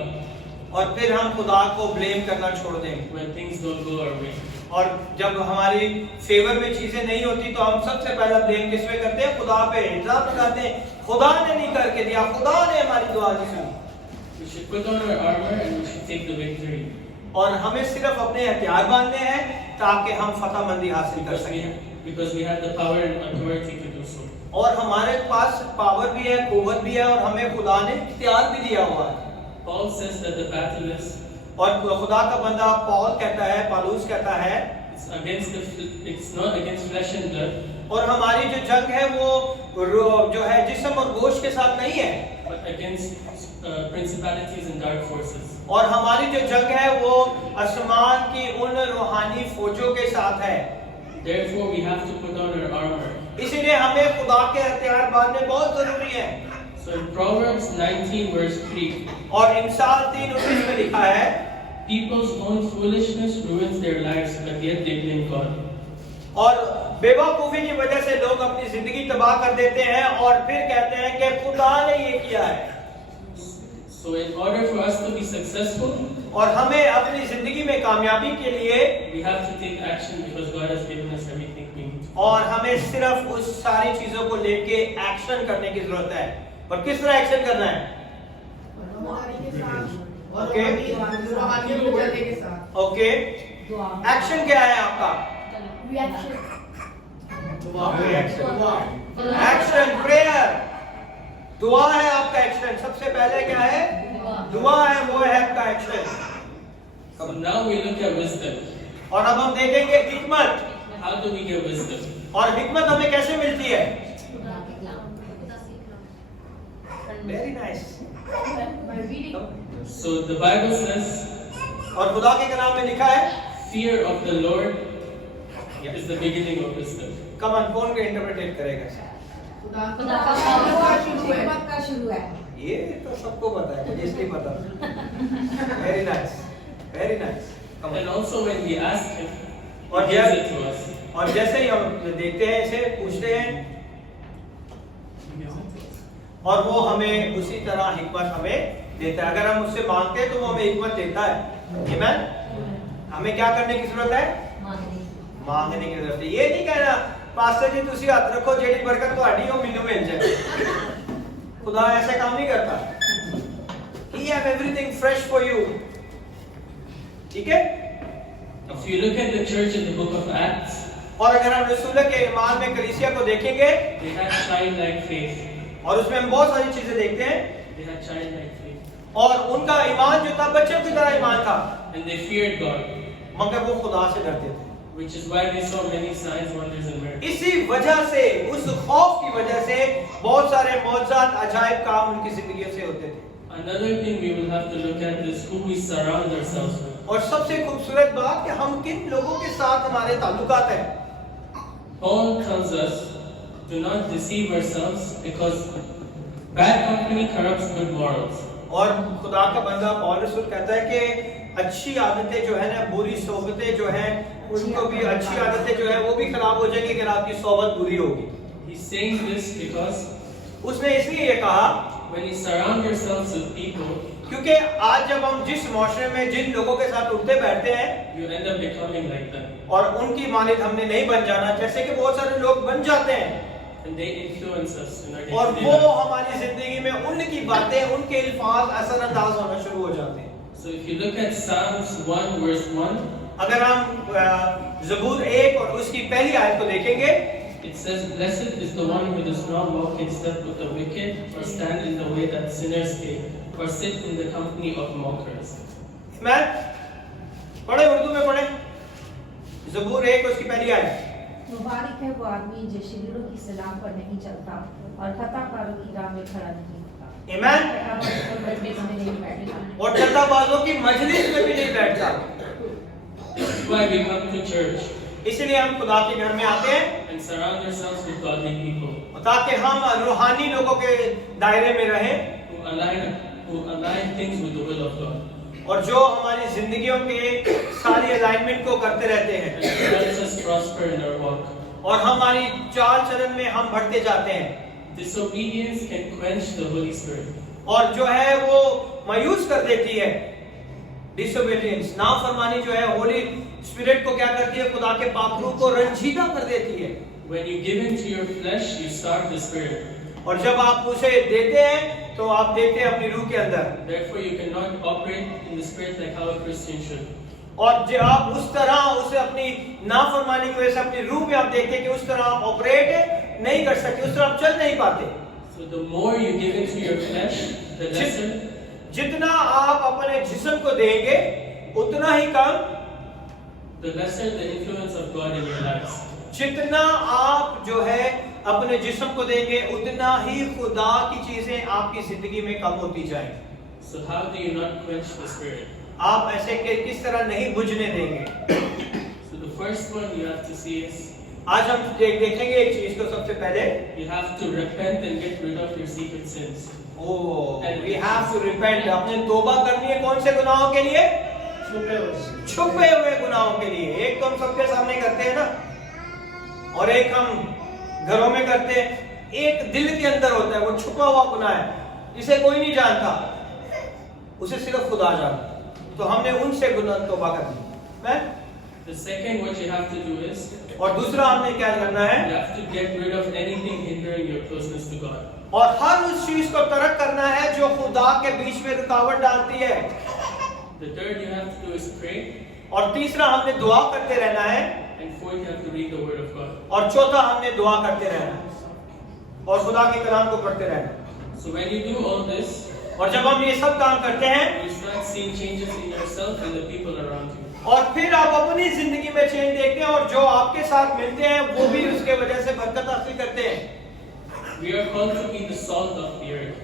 और फिर हम खुदा को ब्लेम करना छोड़ दें। when things don't go our way. और जब हमारी फेवर में चीजें नहीं होती तो हम सबसे पहला ब्लेम किस पे करते हैं? खुदा पे इल्जाम लगाते हैं, खुदा ने नहीं करके दिया, खुदा ने हमारी दुआ नहीं सुनी। We should put on our armor and we should take the victory. और हमें सिर्फ अपने हथियार बांधने हैं ताकि हम फतहमंदी हासिल कर सकें। Because we have the power and authority to do so. और हमारे पास पावर भी है, कुव्वत भी है और हमें खुदा ने इख्तियार भी दिया हुआ है। Paul says that the battle is और खुदा का बंदा पौल कहता है, पालूस कहता है, it's not against flesh and blood, और हमारी जो जंग है वो जो है जिस्म और गोश्त के साथ नहीं है, but against principalities and dark forces. और हमारी जो जंग है वो आसमान की उन रूहानी फौजों के साथ है। Therefore, we have to put on our armor. इसीलिए हमें खुदा के हथियार बांधने बहुत जरूरी है। So in Proverbs 19 verse 3, और इंसाल 3:19 में लिखा है, people's own foolishness ruins their lives, but yet they blame God. और बेवकूफी की वजह से लोग अपनी जिंदगी तबाह कर देते हैं और फिर कहते हैं कि खुदा ने ये किया है। So in order for us to be successful, और हमें अपनी जिंदगी में कामयाबी के लिए we have to take action because God has given us everything we need. और हमें सिर्फ उस सारी चीजों को लेके एक्शन करने की जरूरत है। और किस तरह एक्शन करना है? और रूहानियत में चलने के साथ। ओके, एक्शन क्या है आपका? एक्शन प्रेयर, दुआ है आपका एक्शन। सबसे पहले क्या है? दुआ है, वो है आपका action. So now we look at wisdom. और अब हम देखेंगे हिकमत। How do we get wisdom? और हिकमत हमें कैसे मिलती है? Very nice. So the Bible says, और खुदा के कलाम में लिखा है, fear of the Lord is the beginning of wisdom. कमन कौन को इंटरप्रेट करेगा? खुदा का शुरू है। हिकमत का शुरू है। ये तो सबको पता है, मुझे इसलिए पता। Very nice, very nice. And also when we ask Him, और He gives it to us. और जैसे ही हम देखते हैं, इसे पूछते हैं, और वो हमें उसी तरह हिकमत हमें देता है। अगर हम उससे मांगते हैं तो वो हमें हिकमत देता है। आमीन। हमें क्या करने की जरूरत है? मांगने की जरूरत है। ये नहीं कहना पास्टर जी तुसी हाथ रखो जेडी बरकत ਤੁਹਾਡੀ हो ਮੈਨੂੰ मिल जाए। खुदा ऐसा काम नहीं करता। He have everything fresh for you। ठीक है? If you look at the church in the book of Acts, और अगर हम रसूल के ईमान में कलीसिया को देखेंगे they had childlike faith. और उसमें हम बहुत सारी चीजें देखते हैं, They had childlike faith. और उनका ईमान जो था बच्चों की तरह ईमान था, And they feared God, मगर वो खुदा से डरते थे। which is why they saw many signs, wonders and miracles. इसी वजह से, उस खौफ की वजह से बहुत सारे मौजज़ात अजायब काम उनकी जिंदगी से होते थे। Another thing we will have to look at is who we surround ourselves with. और सबसे खूबसूरत बात कि हम किन लोगों के साथ हमारे ताल्लुकात हैं। Paul tells us, do not deceive ourselves because bad company corrupts good morals. और खुदा का बंदा पौल रसूल कहता है कि अच्छी आदतें जो है ना, बुरी सोबतें जो हैं, उनको भी अच्छी आदतें जो है वो भी खराब हो जाएंगी अगर आपकी सोबत बुरी होगी। He's saying this because उसने इसलिए ये कहा when you surround yourselves with people, क्योंकि आज जब हम जिस माशरे में जिन लोगों के साथ उठते बैठते हैं you end up becoming like them. और उनकी मानित हमने नहीं बन जाना, जैसे कि बहुत सारे लोग बन जाते हैं And they influence us in our और day-to-day वो life. हमारी जिंदगी में उनकी बातें, उनके अल्फाज असरअंदाज होना शुरू हो जाते हैं। So if you look at Psalms 1 verse 1, अगर हम ज़बूर 1 और उसकी पहली आयत को देखेंगे, it says, "Blessed is the one who does not walk in step with the wicked, or stand in the way that sinners take, or sit in the company of mockers." मैं पढ़े, उर्दू में पढ़े, ज़बूर 1 उसकी पहली आयत। मुबारक है वो आदमी जो शिरीरों की सलाह पर नहीं चलता और खताकारों की राह में खड़ा नहीं होता। आमीन। में नहीं बैठता और चंदाबाजों की मजलिस में भी नहीं बैठता। This is why we come to church इसलिए हम खुदा के घर में आते हैं and surround ourselves with godly people ताकि हम रूहानी लोगों के दायरे में रहें who align things with the will of God. और जो हमारी जिंदगियों के सारी अलाइनमेंट को करते रहते हैं And it helps us prosper in our walk. और हमारी चाल चलन में हम बढ़ते जाते हैं। Disobedience can quench the Holy Spirit. और जो है वो मायूस कर देती है डिसोबीडियंस, नाफरमानी जो है होली स्पिरिट को क्या करती है, खुदा के पाक रूह को रंजीदा कर देती है। When you give in to your flesh, you starve the spirit. और जब आप उसे देते हैं तो आप देते हैं अपनी रूह के अंदर, Therefore, you cannot operate in the spirit like how a Christian should. और जब आप उस तरह उसे अपनी नाफरमानी की वजह से अपनी रूह में आप देखते हैं कि उस तरह आप ऑपरेट नहीं कर सकते, उस तरह आप चल नहीं पाते। So the more you give into your flesh, the lesser जितना आप अपने जिस्म को देंगे उतना ही कम, the influence of God in your lives. जितना आप जो है अपने जिस्म को देंगे उतना ही खुदा की चीजें आपकी जिंदगी में कम होती जाएंगी। So how do you not quench the spirit? आप ऐसे के किस तरह नहीं बुझने देंगे। So the first one you have to see is आज हम देखेंगे एक चीज को सबसे पहले, you have to repent and get rid of your secret sins. we have to repent, अपने तौबा करनी है कौन से गुनाहों के लिए? छुपे हुए गुनाहों के लिए। एक तो हम सबके सामने करते हैं ना, और एक हम घरों में करते हैं, एक दिल के अंदर होता है, वो छुपा हुआ गुनाह है, इसे कोई नहीं जानता, उसे सिर्फ खुदा जानता। तो हमने उनसे गुनाह तौबा करनी है। The second what you have to do is और दूसरा हमने क्या करना है, you have to get rid of anything hindering your closeness to God. और हर उस चीज को तर्क करना है जो खुदा के बीच में रुकावट डालती है। The third you have to do is pray, और तीसरा हमने दुआ करते रहना है, and fourth you have to read the word of God. और चौथा हमने दुआ करते रहना है और खुदा के कलाम को पढ़ते रहना है। So when you do all this, और जब हम ये सब काम करते हैं you start seeing changes in yourself and the people around you. और फिर आप अपनी जिंदगी में चेंज देखते हैं और जो आपके साथ मिलते हैं वो भी उसके वजह से बरकत हासिल करते हैं। We are called to be the salt of the earth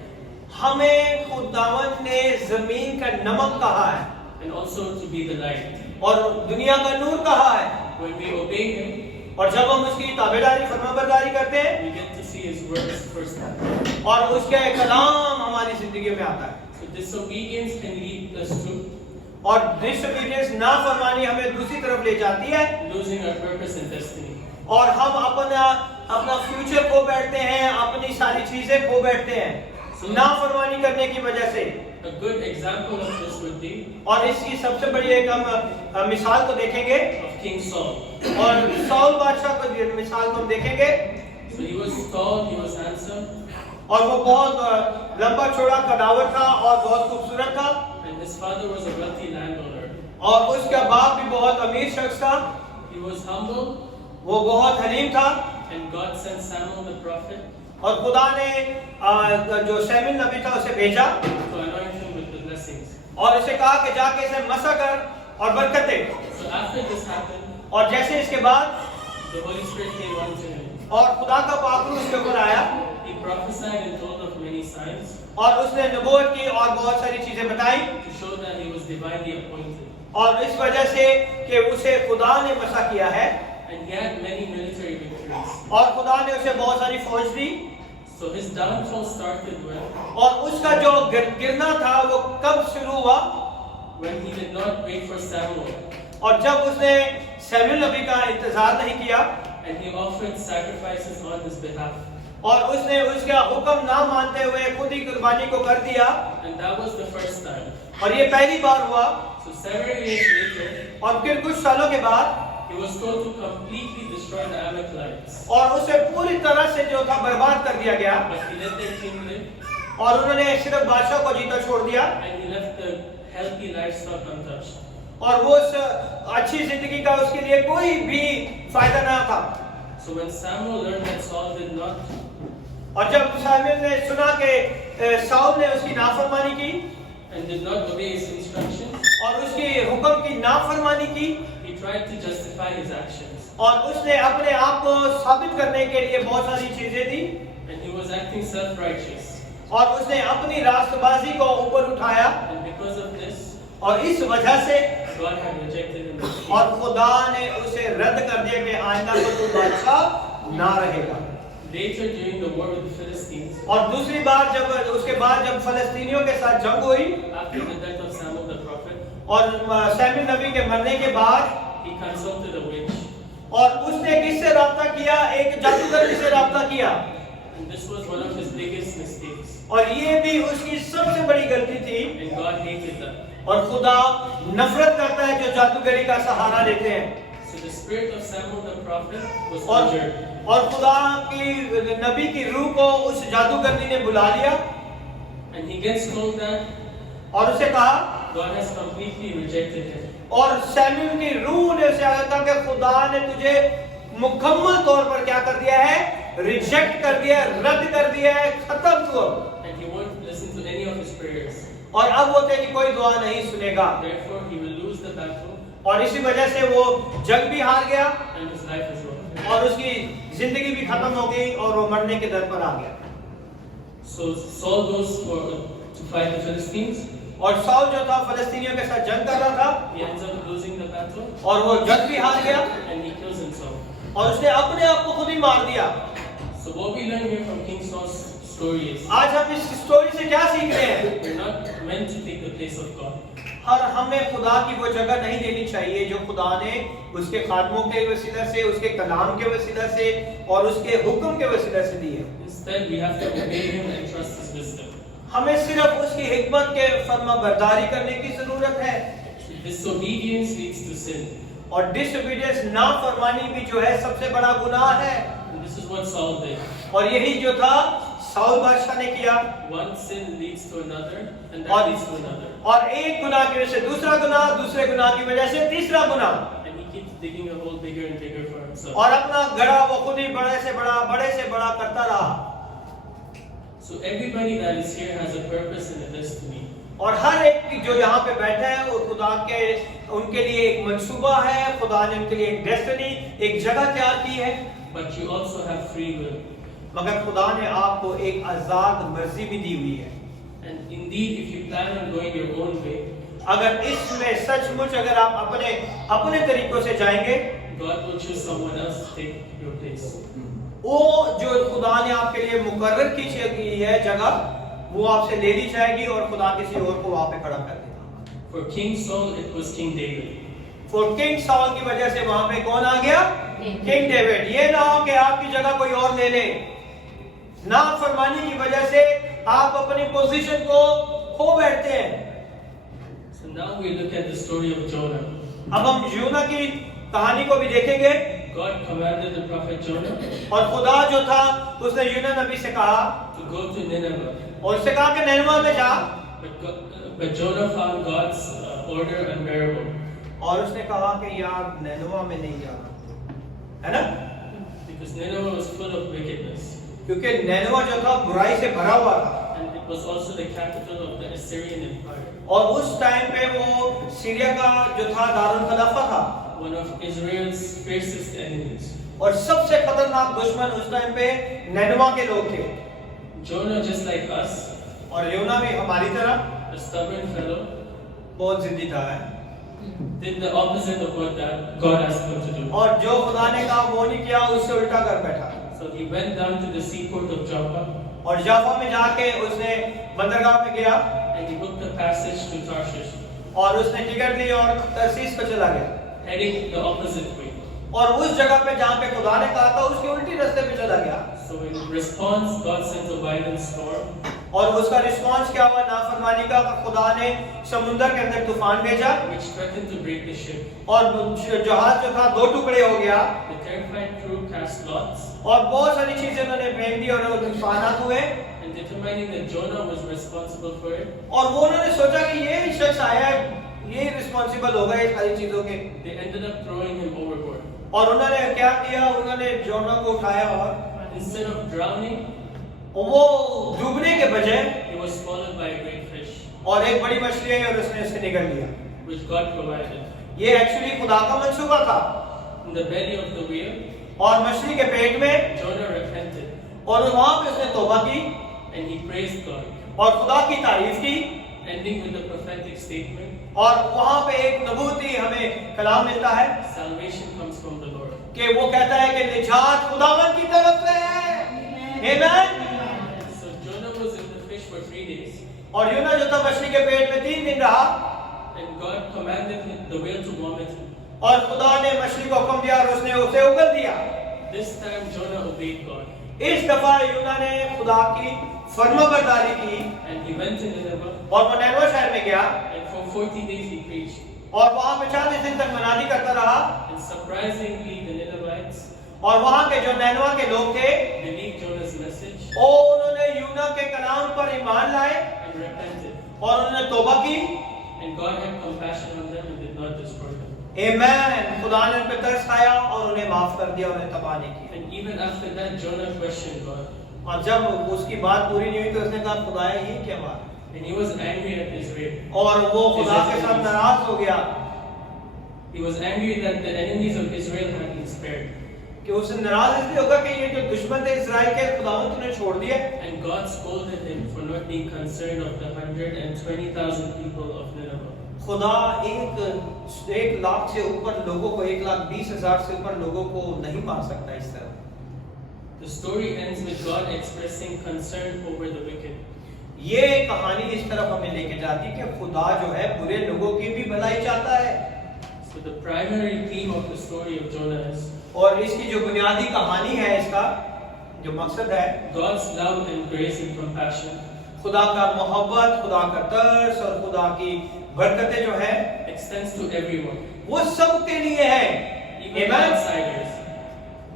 हमें खुदावन ने जमीन का नमक कहा है and also to be the light. और दुनिया का नूर कहा है। When we obey Him, और जब हम उसकी ताबेदारी फरमाबरदारी करते हैं we get to see His words firsthand. और उसके कलाम हमारी जिंदगी में आता है। So disobedience can lead us to और डिसोबीडियंस नाफरमानी हमें दूसरी तरफ ले जाती है losing our purpose and destiny. और हम अपना फ्यूचर खो बैठते हैं, अपनी सारी चीजें खो बैठते हैं नाफरमानी करने की वजह से। A good example of this would be और इसकी सबसे बड़ी एक हम मिसाल को देखेंगे of King Saul. और साउल बादशाह को मिसाल को हम देखेंगे। So he was tall, he was handsome, और वो बहुत लंबा चौड़ा कदावर था और बहुत खूबसूरत था and his father was a wealthy landowner. और उसका बाप भी बहुत अमीर शख्स था। He was humble, वो बहुत हलीम था and God sent Samuel the prophet और खुदा ने जो सैमुएल नबी था उसे भेजा to anoint him with the blessings. और उसे कहा कि जाके इसे मसा कर और बरकत दे। So after this happened, और जैसे इसके बाद the Holy Spirit came onto him. और खुदा का पाक रूह उसके ऊपर आया He prophesied and told of many signs और उसने नबूवत की और बहुत सारी चीजें बताई to show that he was divinely appointed. और इस वजह से कि उसे खुदा ने मसा किया है And he had many military victories. और खुदा ने उसे बहुत सारी फौज दी। So his downfall started और उसका जो गिरना था वो कब शुरू हुआ? when he did not wait for Samuel और जब उसने सैमुएल नबी का इंतजार नहीं किया and he offered sacrifices on his behalf. और उसने उसका हुक्म ना मानते हुए खुद ही कुर्बानी को कर दिया And that was the first time. और ये पहली बार हुआ। So several years later, और फिर कुछ सालों के बाद he was told to completely destroy the Amalekites. और उसे पूरी तरह से जो था बर्बाद कर दिया गया But he let their king live और उन्होंने सिर्फ बादशाह को जीता छोड़ दिया and he left the healthy livestock untouched. और वो उस अच्छी जिंदगी का उसके लिए कोई भी फायदा ना था। So when Samuel learned that Saul did not और जब सैमुएल ने सुना कि साउल ने उसकी नाफरमानी की obey his instructions, और उसकी हुक्म की नाफरमानी की he tried to justify his actions. और उसने अपने आप को साबित करने के लिए बहुत सारी चीजें दी And he was acting self-righteous. और उसने अपनी रास्तबाजी को ऊपर उठाया And because of और इस वजह से God had rejected him as और king. खुदा ने उसे रद्द कर दिया कि आइंदा को तू बादशाह ना रहेगा। Later, during the war with the Philistines, और दूसरी बार जब उसके बाद जब फलस्तीनियों के साथ जंग हुई after the death of Samuel the prophet, और सैमुएल नबी के मरने के बाद he consulted a witch. और उसने किससे राब्ता किया? एक जादूगर से राब्ता किया। And this was one of his biggest mistakes. और ये भी उसकी सबसे बड़ी गलती थी And God hated that. और खुदा नफरत करता है जो जादूगरी का सहारा लेते हैं। So the spirit of Samuel the prophet was और injured. और खुदा की नबी की रूह को उस जादूगरनी ने बुला लिया And he gets told that और उसे कहा God has completely rejected him. और सैमुएल की रूह ने उसे आगे कहा कि खुदा ने तुझे मुकम्मल तौर पर क्या कर दिया है? रिजेक्ट कर दिया है, रद्द कर दिया है, खत्म तू अब। And he won't listen to any of his prayers. और अब वो तेरी कोई दुआ नहीं सुनेगा Therefore, he will lose the battle और इसी वजह से वो जंग भी हार गया and his life as well. और उसकी जिंदगी भी खत्म हो गई और वो मरने के दर पर आ गया। So Saul goes to fight the Philistines. और साउल जो था फलस्तीनियों के साथ जंग कर रहा था He ends up losing the battle और वो जंग भी हार गया and he kills himself. और उसने अपने आप को खुद ही मार दिया। So what we learn here from King Saul's story is आज हम इस स्टोरी से क्या सीख रहे हैं? we're not meant to take the place of God. और हमें खुदा की वो जगह नहीं देनी चाहिए जो खुदा ने उसके खादमों के वसीला से, उसके कलाम के वसीला से और उसके हुक्म के वसीला से दी है। Instead, we have to obey him and trust his wisdom. हमें सिर्फ उसकी हिकमत के फर्माबरदारी करने की जरूरत है Disobedience leads to sin. और डिसोबीडियंस नाफरमानी भी जो है सबसे बड़ा गुनाह है And this is what Saul did. और यही जो था साउल बादशाह ने किया One sin leads to another, and और that leads to another. और एक गुनाह की वजह से दूसरा गुनाह, दूसरे गुनाह की वजह से तीसरा गुनाह And he keeps digging a hole bigger and bigger for himself. और अपना गड़ा वो खुद ही बड़े से बड़ा करता रहा So everybody that is here has a purpose and a destiny. और हर एक की जो यहाँ पे बैठा है वो खुदा के उनके लिए एक मंसूबा है, खुदा ने उनके लिए एक डेस्टिनी, एक जगह तैयार की है। But you also have free will. मगर खुदा ने आपको एक आजाद मर्जी भी दी हुई है। And indeed, if you plan on going your own way, अगर इसमें सचमुच अगर आप अपने तरीकों से जाएंगे God will choose someone else to take your place. वो जो खुदा ने आपके लिए मुकर्रर की है जगह वो आपसे ले ली जाएगी और खुदा किसी और को वहां पे खड़ा कर देगा। For King Saul, it was King David. For king Saul की वजह से वहां पे कौन आ गया? King David. ये ना हो कि आपकी जगह कोई और ले ले। नाफरमानी की वजह से आप अपनी पोजीशन को खो बैठते हैं। So now we look at the story of Jonah. अब हम यूना की कहानी को भी देखेंगे God commanded the prophet Jonah और खुदा जो था उसने यूना नबी से कहा to go to Nineveh. और उससे कहा कि निनवे में जा But Jonah found God's order unbearable. और उसने कहा कि यार निनवे में नहीं जाना, है ना? Because Nineveh was full of wickedness. क्योंकि निनवे जो था बुराई से भरा हुआ था And it was also the capital of the Assyrian Empire. और उस टाइम पे वो सीरिया का जो था दारुल खलाफा था One of Israel's fiercest enemies. और सबसे खतरनाक दुश्मन उस टाइम पे निनवे के लोग थे। Jonah, just like us, और यूना भी हमारी तरह a stubborn fellow, बहुत जिद्दी था है did the opposite of what God asked him to do. और जो खुदा ने कहा वो नहीं किया, उससे उल्टा कर बैठा So he went down to the seaport of Joppa और जाफा में जाके उसने बंदरगाह में गया and he booked a passage to Tarshish, और उसने टिकट ली और तरसीस को चला गया heading the opposite way. और उस जगह पे जहाँ पे खुदा ने कहा था उसके उल्टी रास्ते पे चला गया So in response, God sent a violent storm, और उसका रिस्पांस क्या हुआ नाफरमानी का? खुदा ने समुंदर के अंदर तूफान भेजा which threatened to break the ship. और जहाज जो था दो टुकड़े हो गया The terrified crew cast lots, और बहुत सारी चीजें उन्होंने फेंक दी और तूफानात हुए and determining that Jonah was responsible for it, और वो उन्होंने सोचा कि ये शख्स आया है, ये रिस्पांसिबल होगा ये सारी चीजों के they ended up throwing him overboard. और उन्होंने क्या किया? उन्होंने जोना को उठाया और Instead of drowning, वो डूबने के बजाय he was swallowed by a great fish, और एक बड़ी मछली आई और उसने उसे निगल लिया। which God provided. ये एक्चुअली खुदा का मंसूबा था In the belly of the whale, और मछली के पेट में Jonah repented और वहां पे उसने तौबा की and he praised God. और खुदा की तारीफ की And ending with a prophetic statement. और वहां पे एक नबूती हमें कलाम मिलता है Salvation comes from the Lord. कि वो कहता है कि निजात खुदावन की तरफ से है। आमीन। So Jonah was in the fish for 3 days, और यूना जो था मछली के पेट में 3 दिन रहा and God commanded the whale to vomit him. और खुदा ने मछली को हुक्म दिया और उसने उसे उगल दिया। This time Jonah obeyed God, इस दफा यूना ने खुदा की फर्माबरदारी की and he went to Nineveh, और वो नैनवा शहर में गया and for 40 days he preached. और वहां पे 40 दिन तक मनादी करता रहा। And surprisingly, the Ninevites और वहां के जो नैनवा के लोग थे believed Jonah's message और उन्होंने यूना के कलाम पर ईमान लाए and repented. और उन्होंने तौबा की। And God had compassion on them and did not destroy them. आमीन। खुदा ने उन पे तरस खाया और उन्हें माफ कर दिया, उन्हें तबाह नहीं किया। And even after that, Jonah questioned God. और जब उसकी बात पूरी नहीं हुई तो उसने कहा खुदाया ये क्या बात। And he was angry at Israel. और वो खुदा के साथ नाराज हो गया He was angry that the enemies of Israel had been spared. कि उसने नाराज इसलिए होगा कि ये जो दुश्मन थे इस्राएल के खुदावंद ने छोड़ दिए। And God scolded him for not being concerned of the 120,000 people of Nineveh. खुदा एक लाख से ऊपर लोगों को 1,20,000 से ऊपर लोगों को नहीं मार सकता इस तरह। The story ends with God expressing concern over the wicked. ये कहानी इस तरफ हमें लेके जाती है कि खुदा जो है बुरे लोगों की भी भलाई चाहता है। So the primary theme of the story of Jonah is और इसकी जो बुनियादी कहानी है, इसका जो मकसद है, God's love and grace and compassion खुदा का मोहब्बत, खुदा का तरस और खुदा की बरकतें जो है extends to everyone, वो सबके लिए है। even आमीन। outsiders.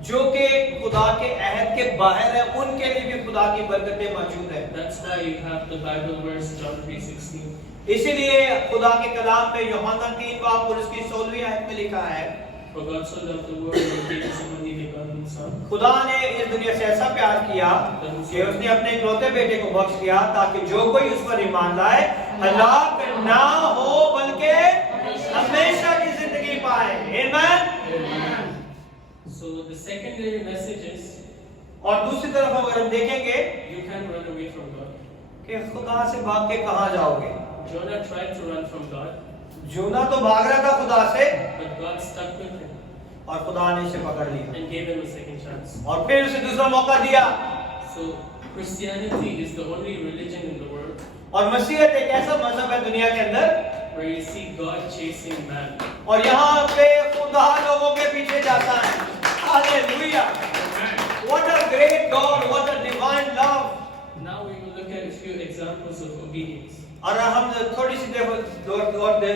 जो कि खुदा के अहद के बाहर है उनके लिए भी खुदा की बरकतें मौजूद है। That's why you have the Bible verse John 3:16. इसीलिए खुदा के कलाम में यूहन्ना 3 बाब और उसकी 16वीं आयत में लिखा है, For God so loved the world that he gave his only begotten Son, खुदा ने इस दुनिया से ऐसा प्यार किया कि उसने अपने इकलौते बेटे को बख्श दिया ताकि जो कोई उस पर ईमान लाए हलाक ना हो बल्कि हमेशा की जिंदगी पाए। आमीन। So the secondary message is और दूसरी तरफ अगर हम देखेंगे you can't run away from God. कि खुदा से भाग के कहां जाओगे। Jonah tried to run from God, यूना तो भाग रहा था खुदा से but God stuck with him और खुदा ने इसे पकड़ लिया and gave him a second chance. और फिर उसे दूसरा मौका दिया। So Christianity is the only religion in the world और मसीहत एक ऐसा मजहब है दुनिया के अंदर where you see God chasing man. और यहाँ पे खुदा लोगों के पीछे जाता है। Hallelujah! What a great God, what a divine love! Now we will look at a few examples of obedience. और हम थोड़ी सी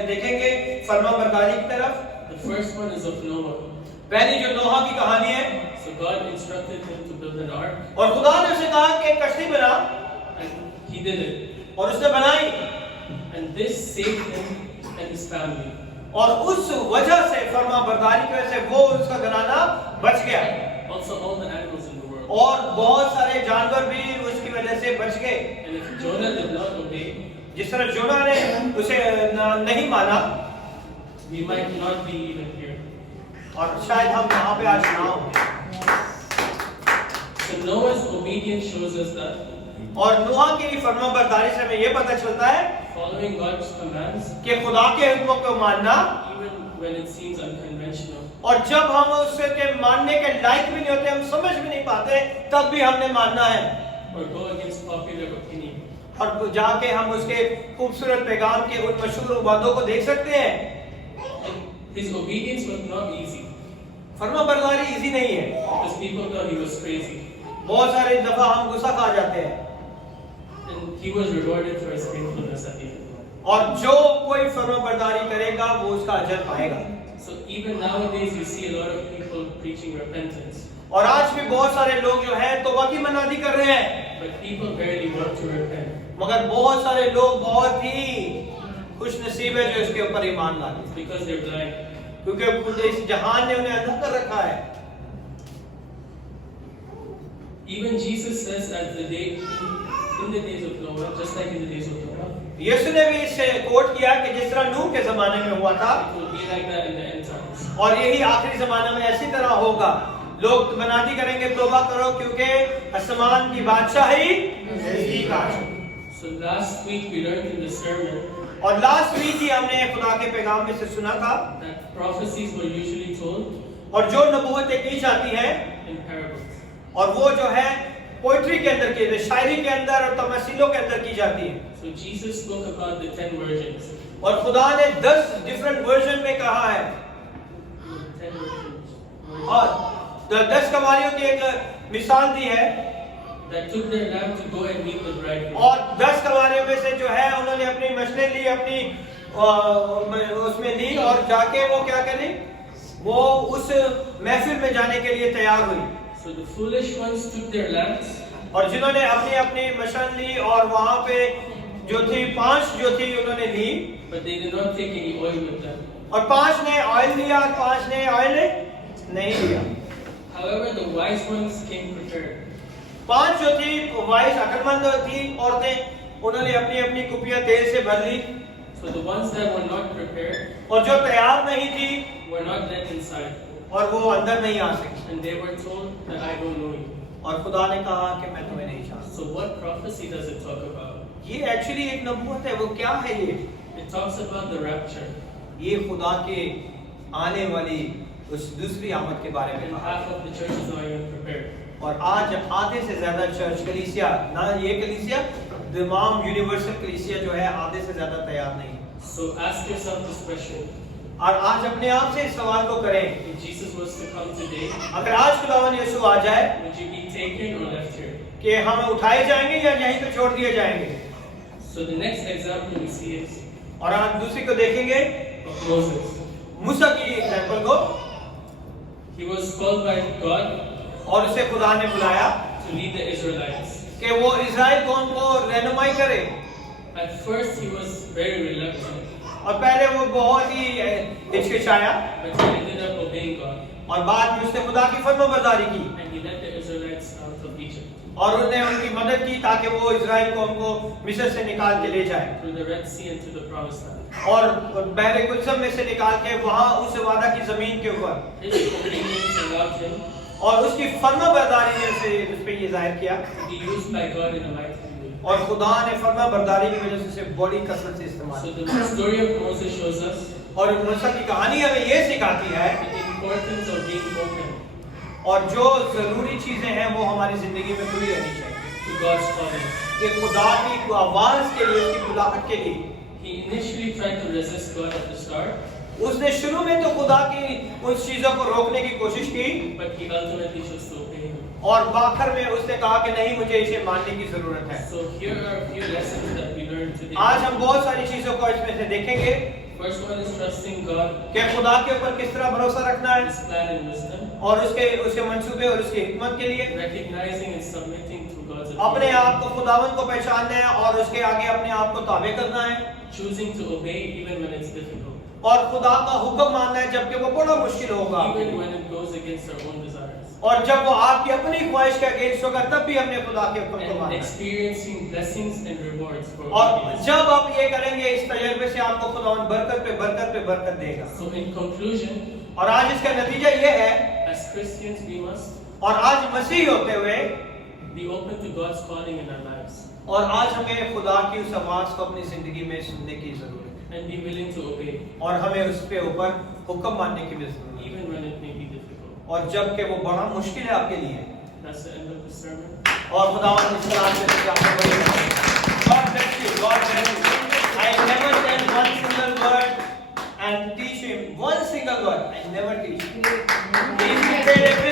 देखेंगे फरमाबरदारी की तरफ। The first one is of Noah. पहली जो नोहा की कहानी है So God instructed him to build an ark, और खुदा ने उसे कहा कि एक कश्ती बना and he did it. और उसने बनाई And this saved him and his family. और उस वजह से फरमाबरदारी की वजह से वो उसका घराना बच गया Also all the animals in the world. और बहुत सारे जानवर भी उसकी वजह से बच गए। And if Jonah did not obey, जिस तरह जोना ने उसे नहीं माना we might not be even here. और शायद हम यहाँ पे आज ना हो। So Noah's obedience shows us that और नूहा की फरमाबरदारी से हमें ये पता चलता है following God's commands, कि खुदा के हुक्मों को मानना even when it seems unconventional, और जब हम उसके मानने के लायक भी नहीं होते, हम समझ भी नहीं पाते, तब भी हमने मानना है or go against popular opinion. और जाके हम उसके खूबसूरत पैगाम के उन मशहूर वादों को देख सकते हैं। And his obedience was not easy फरमाबरदारी इजी नहीं है। because people thought he was crazy. बहुत सारे दफा हम गुस्सा खा जाते हैं And he was rewarded for his faithfulness at the end. और जो कोई फरमाबरदारी करेगा वो उसका अजर पाएगा। So even nowadays you see a lot of people preaching repentance, और आज भी बहुत सारे लोग जो हैं तौबा की मनादी कर रहे हैं, but people barely want to repent मगर बहुत सारे लोग बहुत ही खुश नसीब है जो इसके ऊपर ईमान लाते हैं, because they're blind. क्योंकि इस जहान ने उन्हें अंधा कर रखा है। Even Jesus says at the day in the days of Noah, just like in the days of Noah, यीशु ने भी इसे कोट किया कि जिस तरह नूह के जमाने में हुआ था it will be like that in the end times. और यही आखिरी जमाने में ऐसी तरह होगा। लोग मनादी करेंगे तौबा करो क्योंकि आसमान की बादशाही नजदीक आ चुकी। So So last week we learned in the sermon और लास्ट वीक ही हमने खुदा के पैगाम में से सुना था that prophecies were usually told और जो नबूवतें की जाती हैं in parables. और वो जो है पोइट्री के अंदर की शायरी के अंदर और तमसीलों के अंदर की जाती है। So Jesus spoke about the 10 virgins. और खुदा ने 10 डिफरेंट वर्जन में कहा है 10 virgins. और 10 कवालियों की एक मिसाल दी है That took their lamp to go and meet the bridegroom. और 10 कवालियों में से जो है उन्होंने अपनी मछलियां ली अपनी उसमें ली और जाके वो क्या करी वो उस महफिल में जाने के लिए तैयार हुई। So the foolish ones took their lamps और जिन्होंने अपनी अपनी मशाल ली और वहां पे जो थी 5 जो थी उन्होंने ली but they did not take any oil with them. और 5 ने ऑयल लिया और 5 ने ऑयल नहीं लिया। However, the wise ones came prepared. 5 जो थी वाइस अक्लमंद थी औरतें उन्होंने अपनी अपनी कुपियां तेल से भर ली So the ones that were not prepared और जो तैयार नहीं थी were not let inside. और वो अंदर नहीं आ सकी And they were told that I don't know you. और खुदा ने कहा कि मैं तुम्हें नहीं जानता। So what prophecy does it talk about? ये एक्चुअली एक नबूवत है। वो क्या है ये? It talks about the rapture. ये खुदा के आने वाली उस दूसरी आमद के बारे में And कहा half of the church is not even prepared. और आज आधे से ज्यादा चर्च कलीसिया ना ये कलीसिया तमाम यूनिवर्सल कलीसिया जो है आधे से ज्यादा तैयार नहीं है। So ask yourself this question. और आज अपने आप से इस सवाल को करें If Jesus was to come today, अगर आज खुदावन यीशु आ जाए would you be taken or left here? कि हम उठाए जाएंगे या यहीं पे छोड़ दिए जाएंगे। So the next example we see is और आज दूसरी को देखेंगे of Moses. मूसा की एग्जांपल को He was called by God और उसे खुदा ने बुलाया to lead the Israelites. कि वो इज़राइल कौम को रहनुमाई करे। At first he was very reluctant, और पहले वो बहुत ही हिचकिचाया but he ended up obeying God. और बाद में उसने खुदा की फरमाबरदारी की And he led the Israelites out of Egypt और उन्होंने उनकी मदद की ताकि वो इज़राइल कौम को मिस्र से निकाल के ले जाए through the Red Sea and to the Promised Land. और बहरे कुलसम में से निकाल के वहां उस वादा की जमीन के ऊपर His obedience allowed him और उसकी फरमाबरदारी ने उसे उस पे ये जाहिर किया to be used by God in a mighty way. और खुदा ने फरमाबरदारी की वजह से उसे बड़ी कसरत से इस्तेमाल So किया। the story of Moses shows us और मूसा की कहानी हमें ये सिखाती है the importance of being open और जो जरूरी चीजें हैं वो हमारी जिंदगी में खुली रहनी चाहिए to God's calling. कि खुदा की आवाज के लिए उसकी बुलाहट के लिए He initially tried to resist God at the start, उसने शुरू में तो खुदा की उन चीजों को रोकने की कोशिश की but he ultimately chose to obey him. और आखिर में उसने कहा कि नहीं मुझे इसे मानने की जरूरत है। So here are a few lessons that we learned today. आज हम बहुत सारी चीजों को इसमें से देखेंगे First one is trusting God, कि खुदा के ऊपर किस तरह भरोसा रखना है His plan and wisdom, और उसके मंसूबे और उसकी हिकमत के लिए recognizing and submitting to God's अपने authority, आप को खुदावन को पहचानना है और उसके आगे अपने आप को ताबे करना है choosing to obey even when it's difficult, और खुदा का हुक्म मानना है जबकि वो बड़ा मुश्किल होगा even when it goes against our own desires, और जब वो आपकी अपनी ख्वाहिश के अगेंस्ट होगा तब भी हमने खुदा के हुक्म को and मानना है। experiencing blessings and rewards for और obedience. जब आप ये करेंगे इस तजर्बे से आपको खुदावन बरकत पे बरकत पे बरकत देगा। So in conclusion, और आज इसका नतीजा ये है as Christians we must और आज मसीही होते हुए be open to God's calling in our lives और आज हमें खुदा की उस आवाज को अपनी जिंदगी में सुनने की जरूरत है and be willing to obey और हमें उस पे ऊपर हुक्म मानने की भी जरूरत है even when it may be difficult. और जबकि वो बड़ा मुश्किल है आपके लिए That's the end of the sermon. और खुदावन इस तरह से आपको बोलेगा God bless you, God bless you. I never tell one single word and teach him one single word. I never teach. He is prepared every